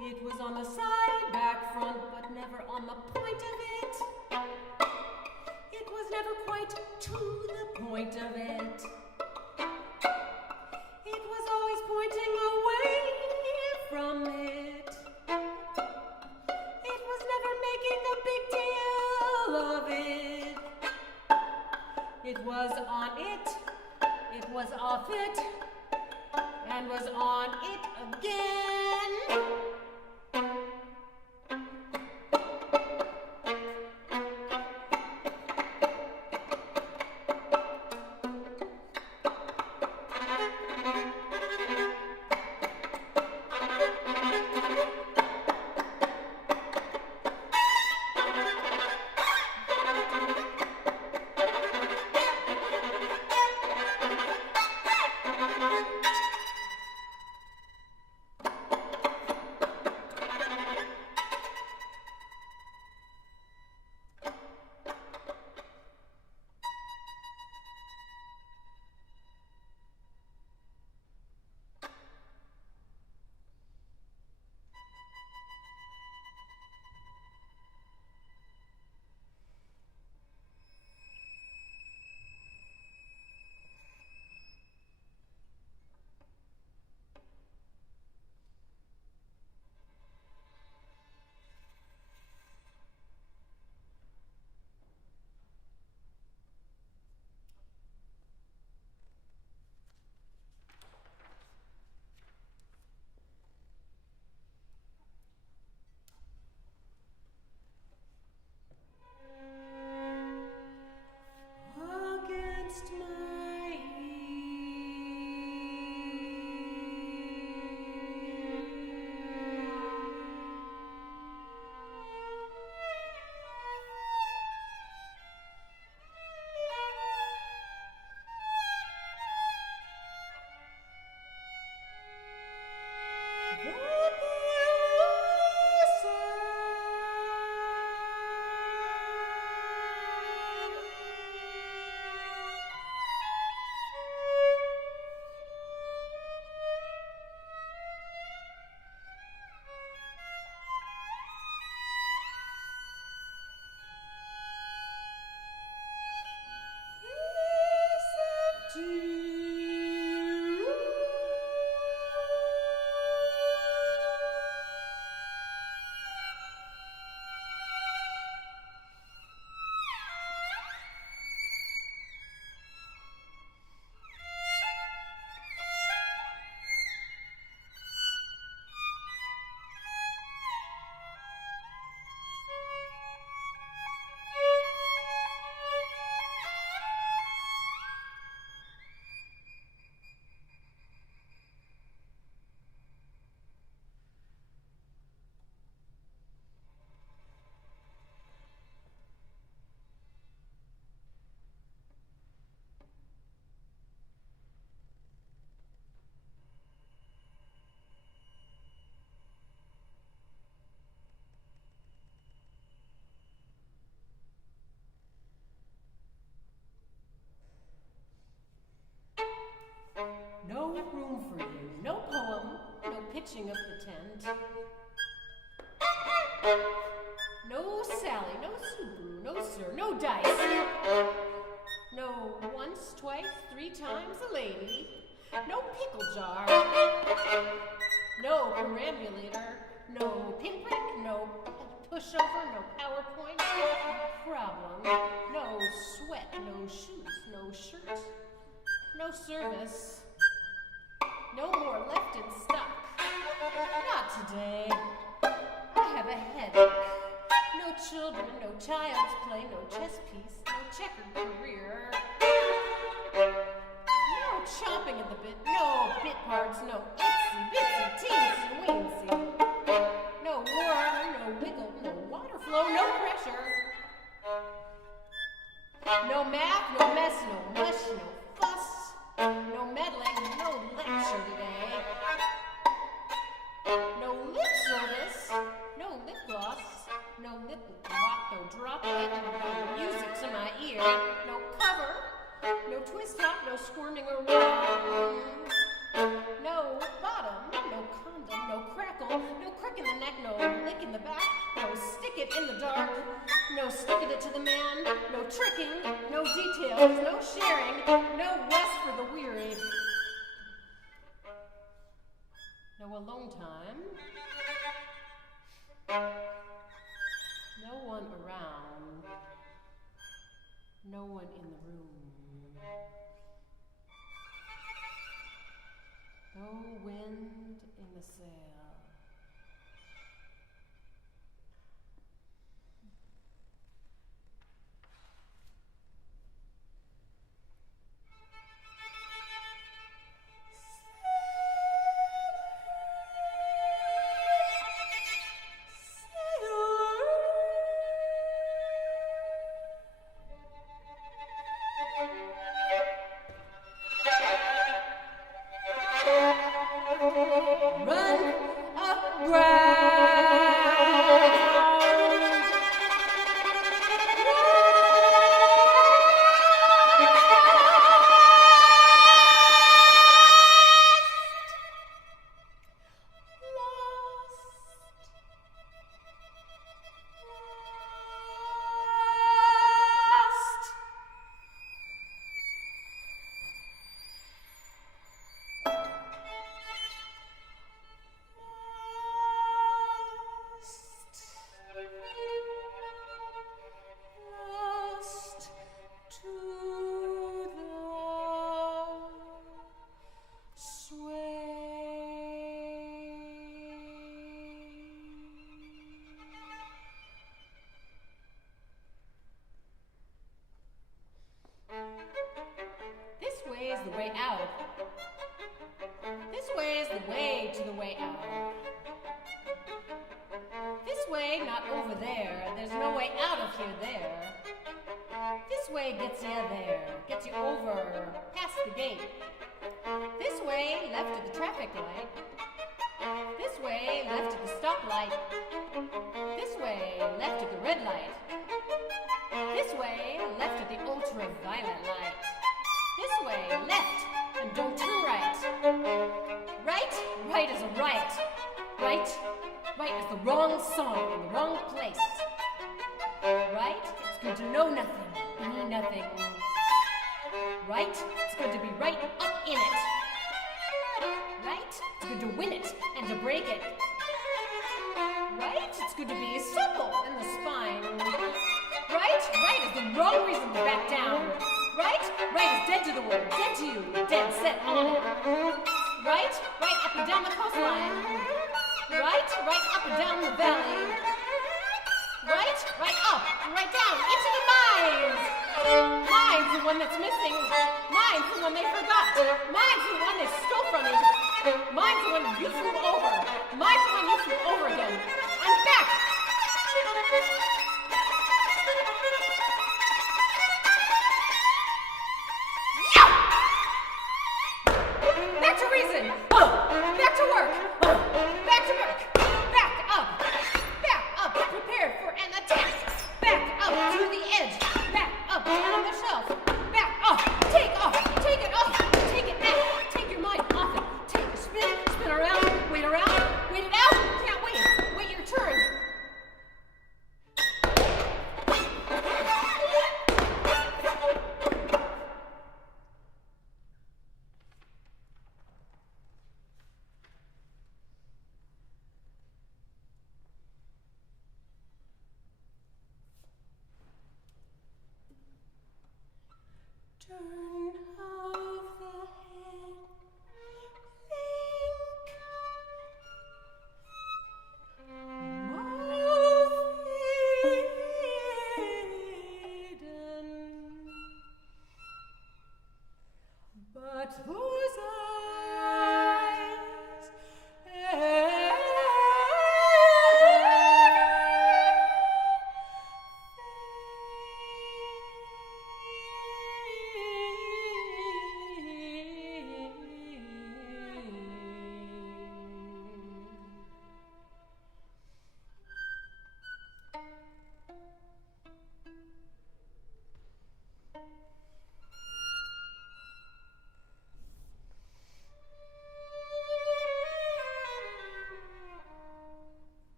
It was on the side, back, front, but never on the point of it. It was never quite to the point of it. It was always pointing away from it. It was never making a big deal of it. It was on it, it was off it, and was on it again. No room for you, no poem, no pitching of the tent. No Sally, no Subaru, no sir, no dice. No once, twice, 3 times a lady. No pickle jar. No perambulator. No pinprick, no pushover, no PowerPoint. No problem. No sweat, no shoes, no shirt. No service. No more left in stock. Not today. I have a headache. No children, no child's play, no chess piece, no checkered career. No chomping at the bit, no bit parts, no itsy bitsy teensy weensy. No worm, no wiggle, no water flow, no pressure. No math, no mess, no mush, no fuss. No twist top, no squirming around. No bottom, no condom, no crackle, no crick in the neck, no lick in the back, no stick it in the dark, no sticking it to the man, no tricking, no details, no sharing, no rest for the weary. No alone time. No one around. No one in the room. No wind in the sail.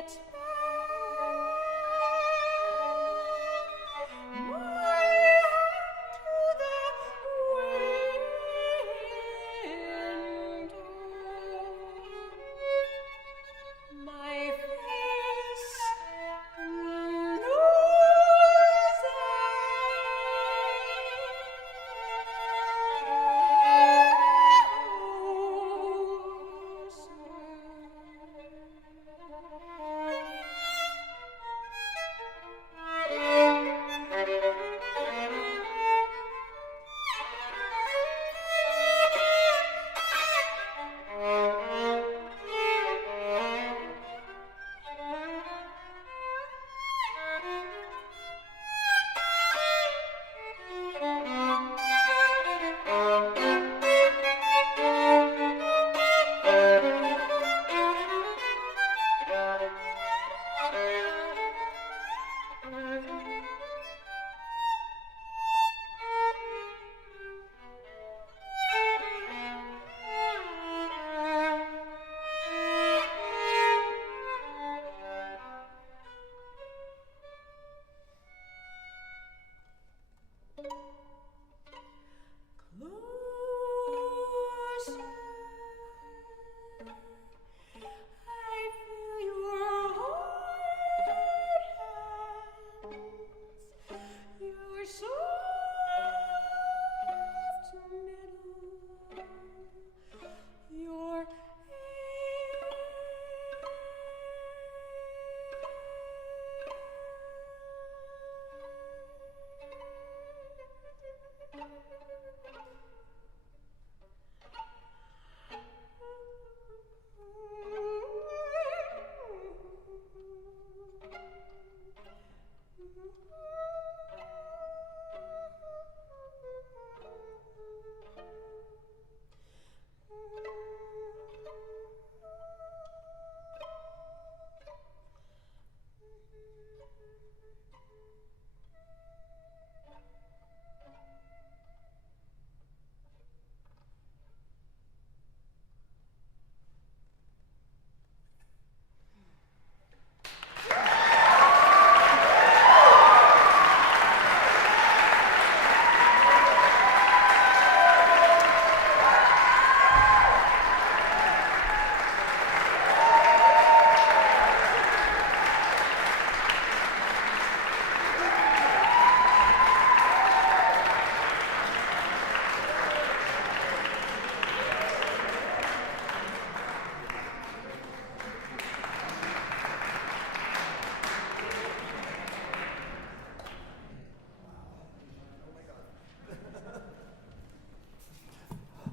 get back my hand to the window, my face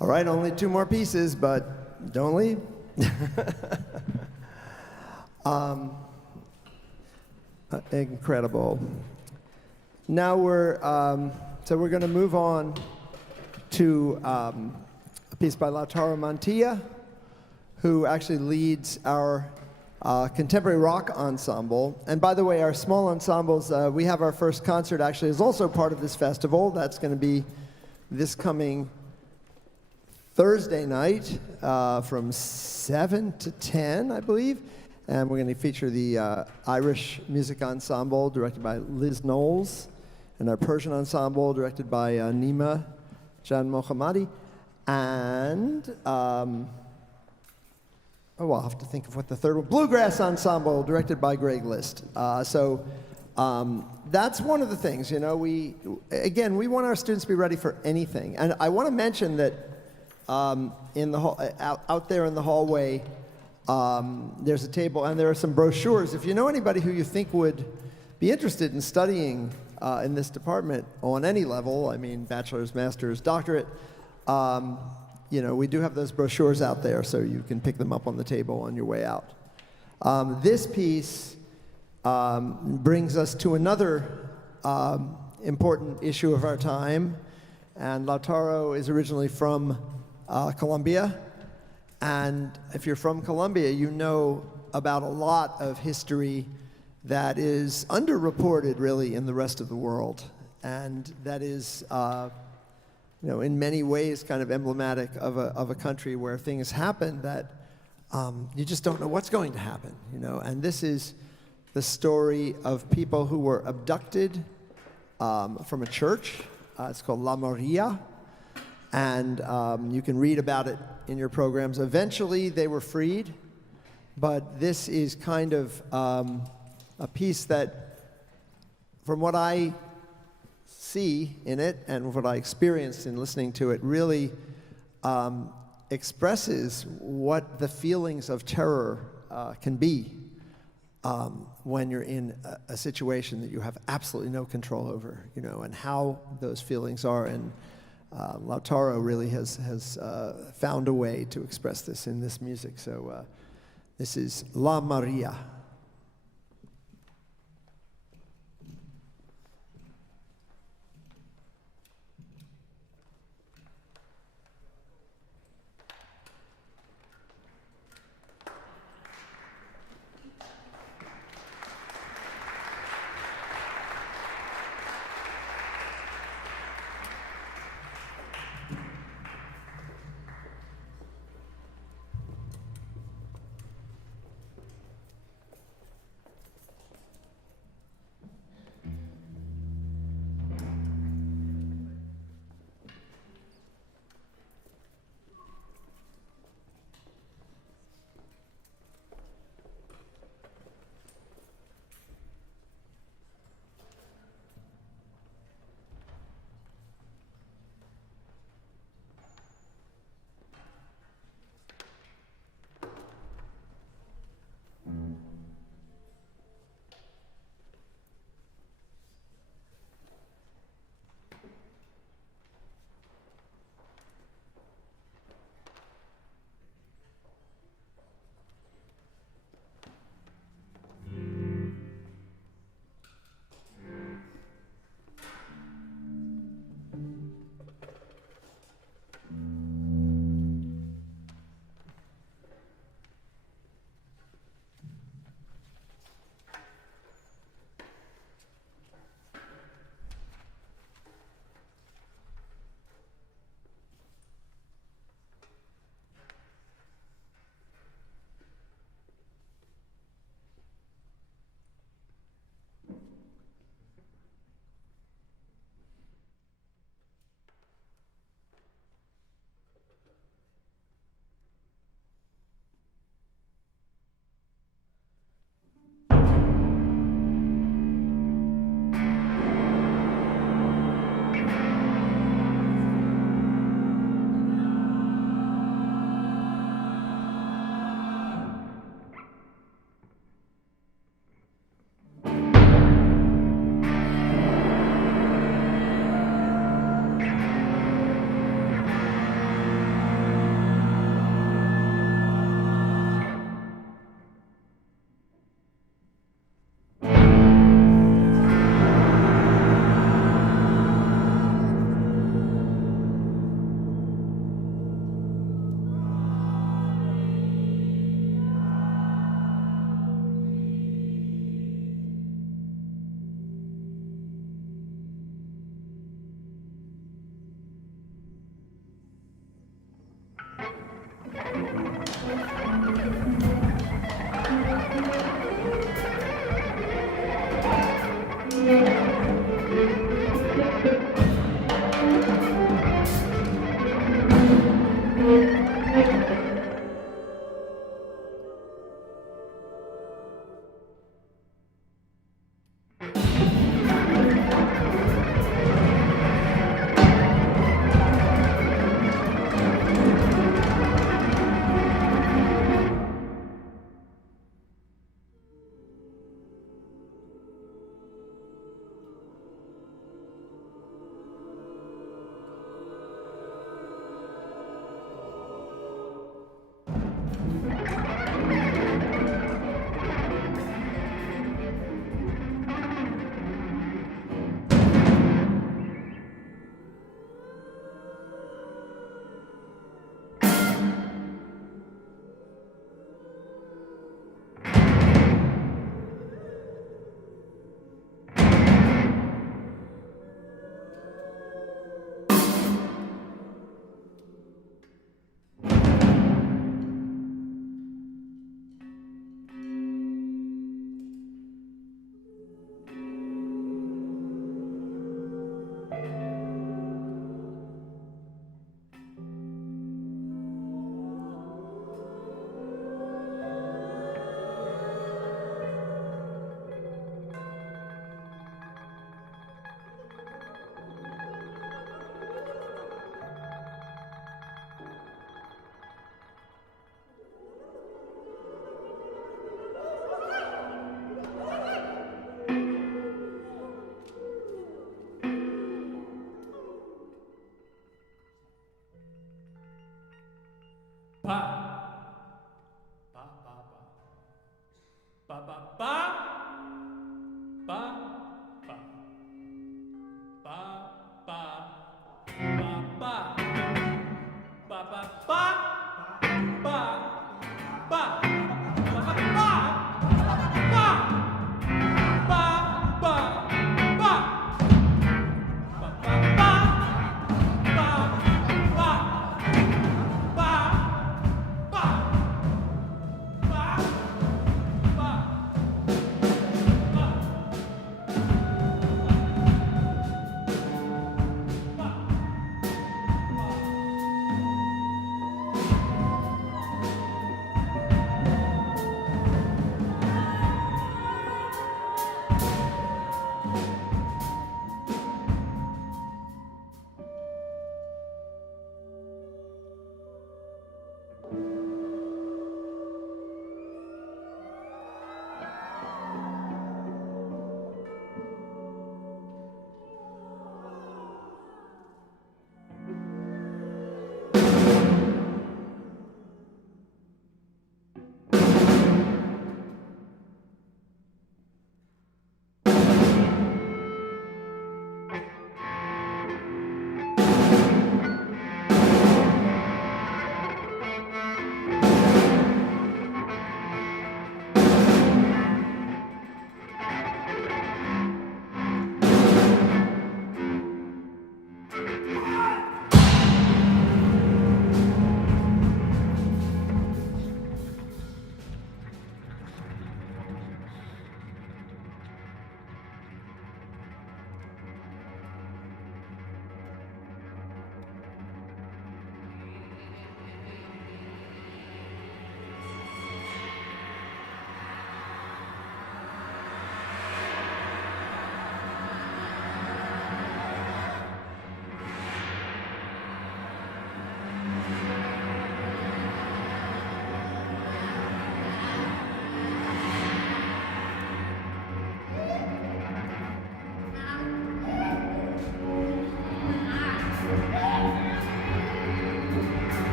All right, only two more pieces, but don't leave. Incredible. Now we're going to move on to a piece by Lautaro Mantilla, who actually leads our contemporary rock ensemble. And by the way, our small ensembles, we have our first concert actually is also part of this festival. That's going to be this coming Thursday night from 7 to 10, I believe. And we're going to feature the Irish Music Ensemble directed by Liz Knowles and our Persian Ensemble directed by Nima Jan Mohammadi. And, I'll have to think of what the third one, Bluegrass Ensemble directed by Greg List. That's one of the things, we want our students to be ready for anything. And I want to mention that in the out there in the hallway, there's a table and there are some brochures. If you know anybody who you think would be interested in studying in this department on any level, I mean, bachelor's, master's, doctorate, we do have those brochures out there, so you can pick them up on the table on your way out. This piece brings us to another important issue of our time, and Lautaro is originally from Colombia, and if you're from Colombia, you know about a lot of history that is underreported, really, in the rest of the world, and that is in many ways kind of emblematic of a country where things happen that you just don't know what's going to happen, you know. And this is the story of people who were abducted from a church. It's called La Moria, and you can read about it in your programs. Eventually, they were freed, but this is kind of a piece that, from what I see in it and what I experienced in listening to it, really expresses what the feelings of terror can be when you're in a situation that you have absolutely no control over, you know, and how those feelings are. And Lautaro really has found a way to express this in this music. So this is La Maria.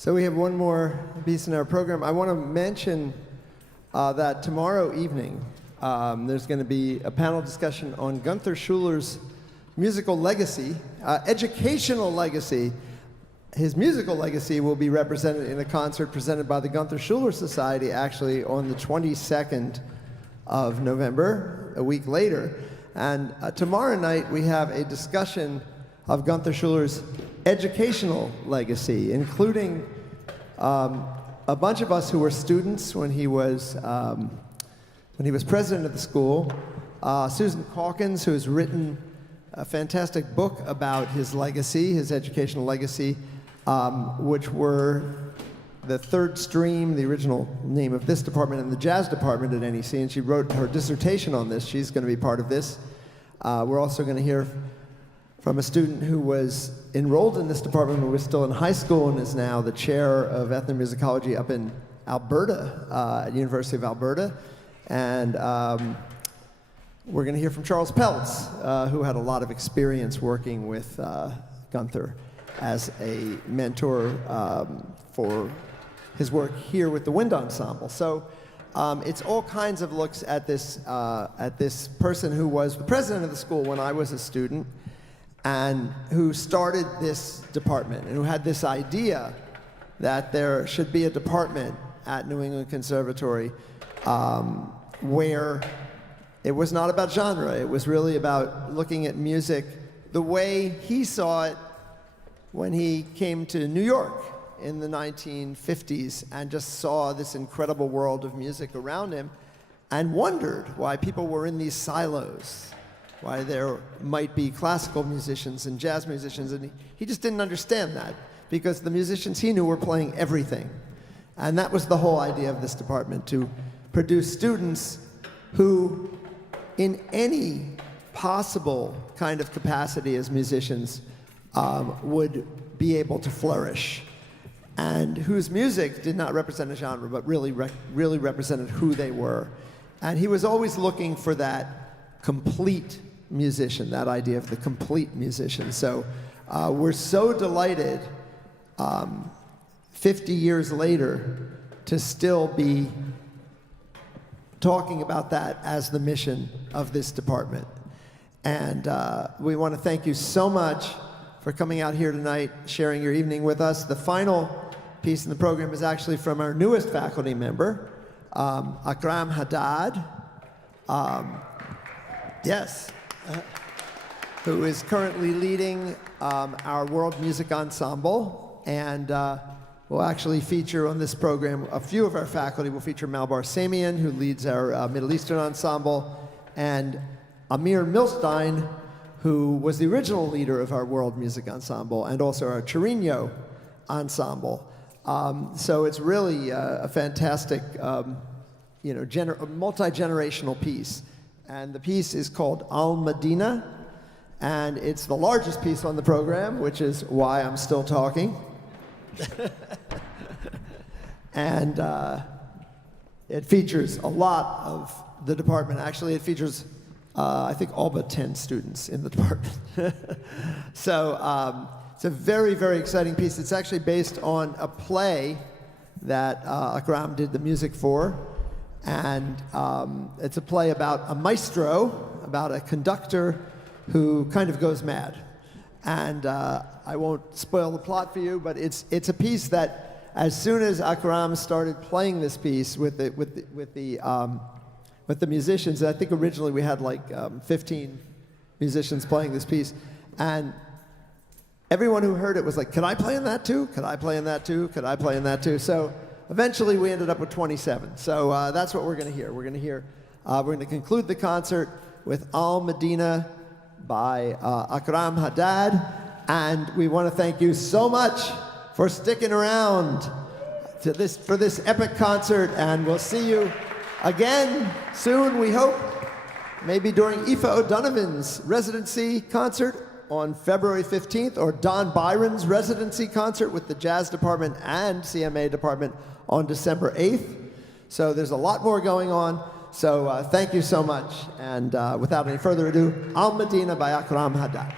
So we have one more piece in our program. I want to mention that tomorrow evening there's going to be a panel discussion on Gunther Schuller's musical legacy, educational legacy. His musical legacy will be represented in a concert presented by the Gunther Schuller Society actually on the 22nd of November, a week later. And tomorrow night we have a discussion of Gunther Schuller's educational legacy, including a bunch of us who were students when he was president of the school. Susan Calkins, who has written a fantastic book about his legacy, his educational legacy, which were the third stream, the original name of this department, and the jazz department at NEC, and she wrote her dissertation on this. She's going to be part of this. We're also going to hear from a student who was enrolled in this department when we were still in high school and is now the chair of ethnomusicology up in Alberta, at University of Alberta. And we're going to hear from Charles Peltz, who had a lot of experience working with Gunther as a mentor for his work here with the wind ensemble. So it's all kinds of looks at this person who was the president of the school when I was a student, and who started this department, and who had this idea that there should be a department at New England Conservatory where it was not about genre, it was really about looking at music the way he saw it when he came to New York in the 1950s and just saw this incredible world of music around him and wondered why people were in these silos, why there might be classical musicians and jazz musicians, and he just didn't understand that because the musicians he knew were playing everything. And that was the whole idea of this department, to produce students who, in any possible kind of capacity as musicians, would be able to flourish, and whose music did not represent a genre, but really represented who they were. And he was always looking for that complete musician, that idea of the complete musician. So we're so delighted 50 years later to still be talking about that as the mission of this department. And we want to thank you so much for coming out here tonight, sharing your evening with us. The final piece in the program is actually from our newest faculty member, Akram Haddad, who is currently leading our World Music Ensemble, and will actually feature on this program, a few of our faculty will feature Malcolm Barsamian, who leads our Middle Eastern Ensemble, and Amir Milstein, who was the original leader of our World Music Ensemble, and also our Chirino Ensemble. So it's really a fantastic, multi-generational piece. And the piece is called Al-Madina, and it's the largest piece on the program, which is why I'm still talking. And it features a lot of the department. Actually, it features I think all but 10 students in the department. So it's a very, very exciting piece. It's actually based on a play that Akram did the music for. And it's a play about a maestro, about a conductor who kind of goes mad. And I won't spoil the plot for you, but it's a piece that as soon as Akram started playing this piece with the musicians, I think originally we had like 15 musicians playing this piece, and everyone who heard it was like, could I play in that too? Could I play in that too? Could I play in that too? So eventually we ended up with 27. So that's what we're going to hear. We're going to conclude the concert with Al-Madina by Akram Haddad, and we want to thank you so much for sticking around for this epic concert, and we'll see you again soon, we hope, maybe during Aoife O'Donovan's residency concert on February 15th, or Don Byron's residency concert with the Jazz Department and CMA Department on December 8th. So there's a lot more going on. So thank you so much. And without any further ado, Al-Madina by Akram Haddad.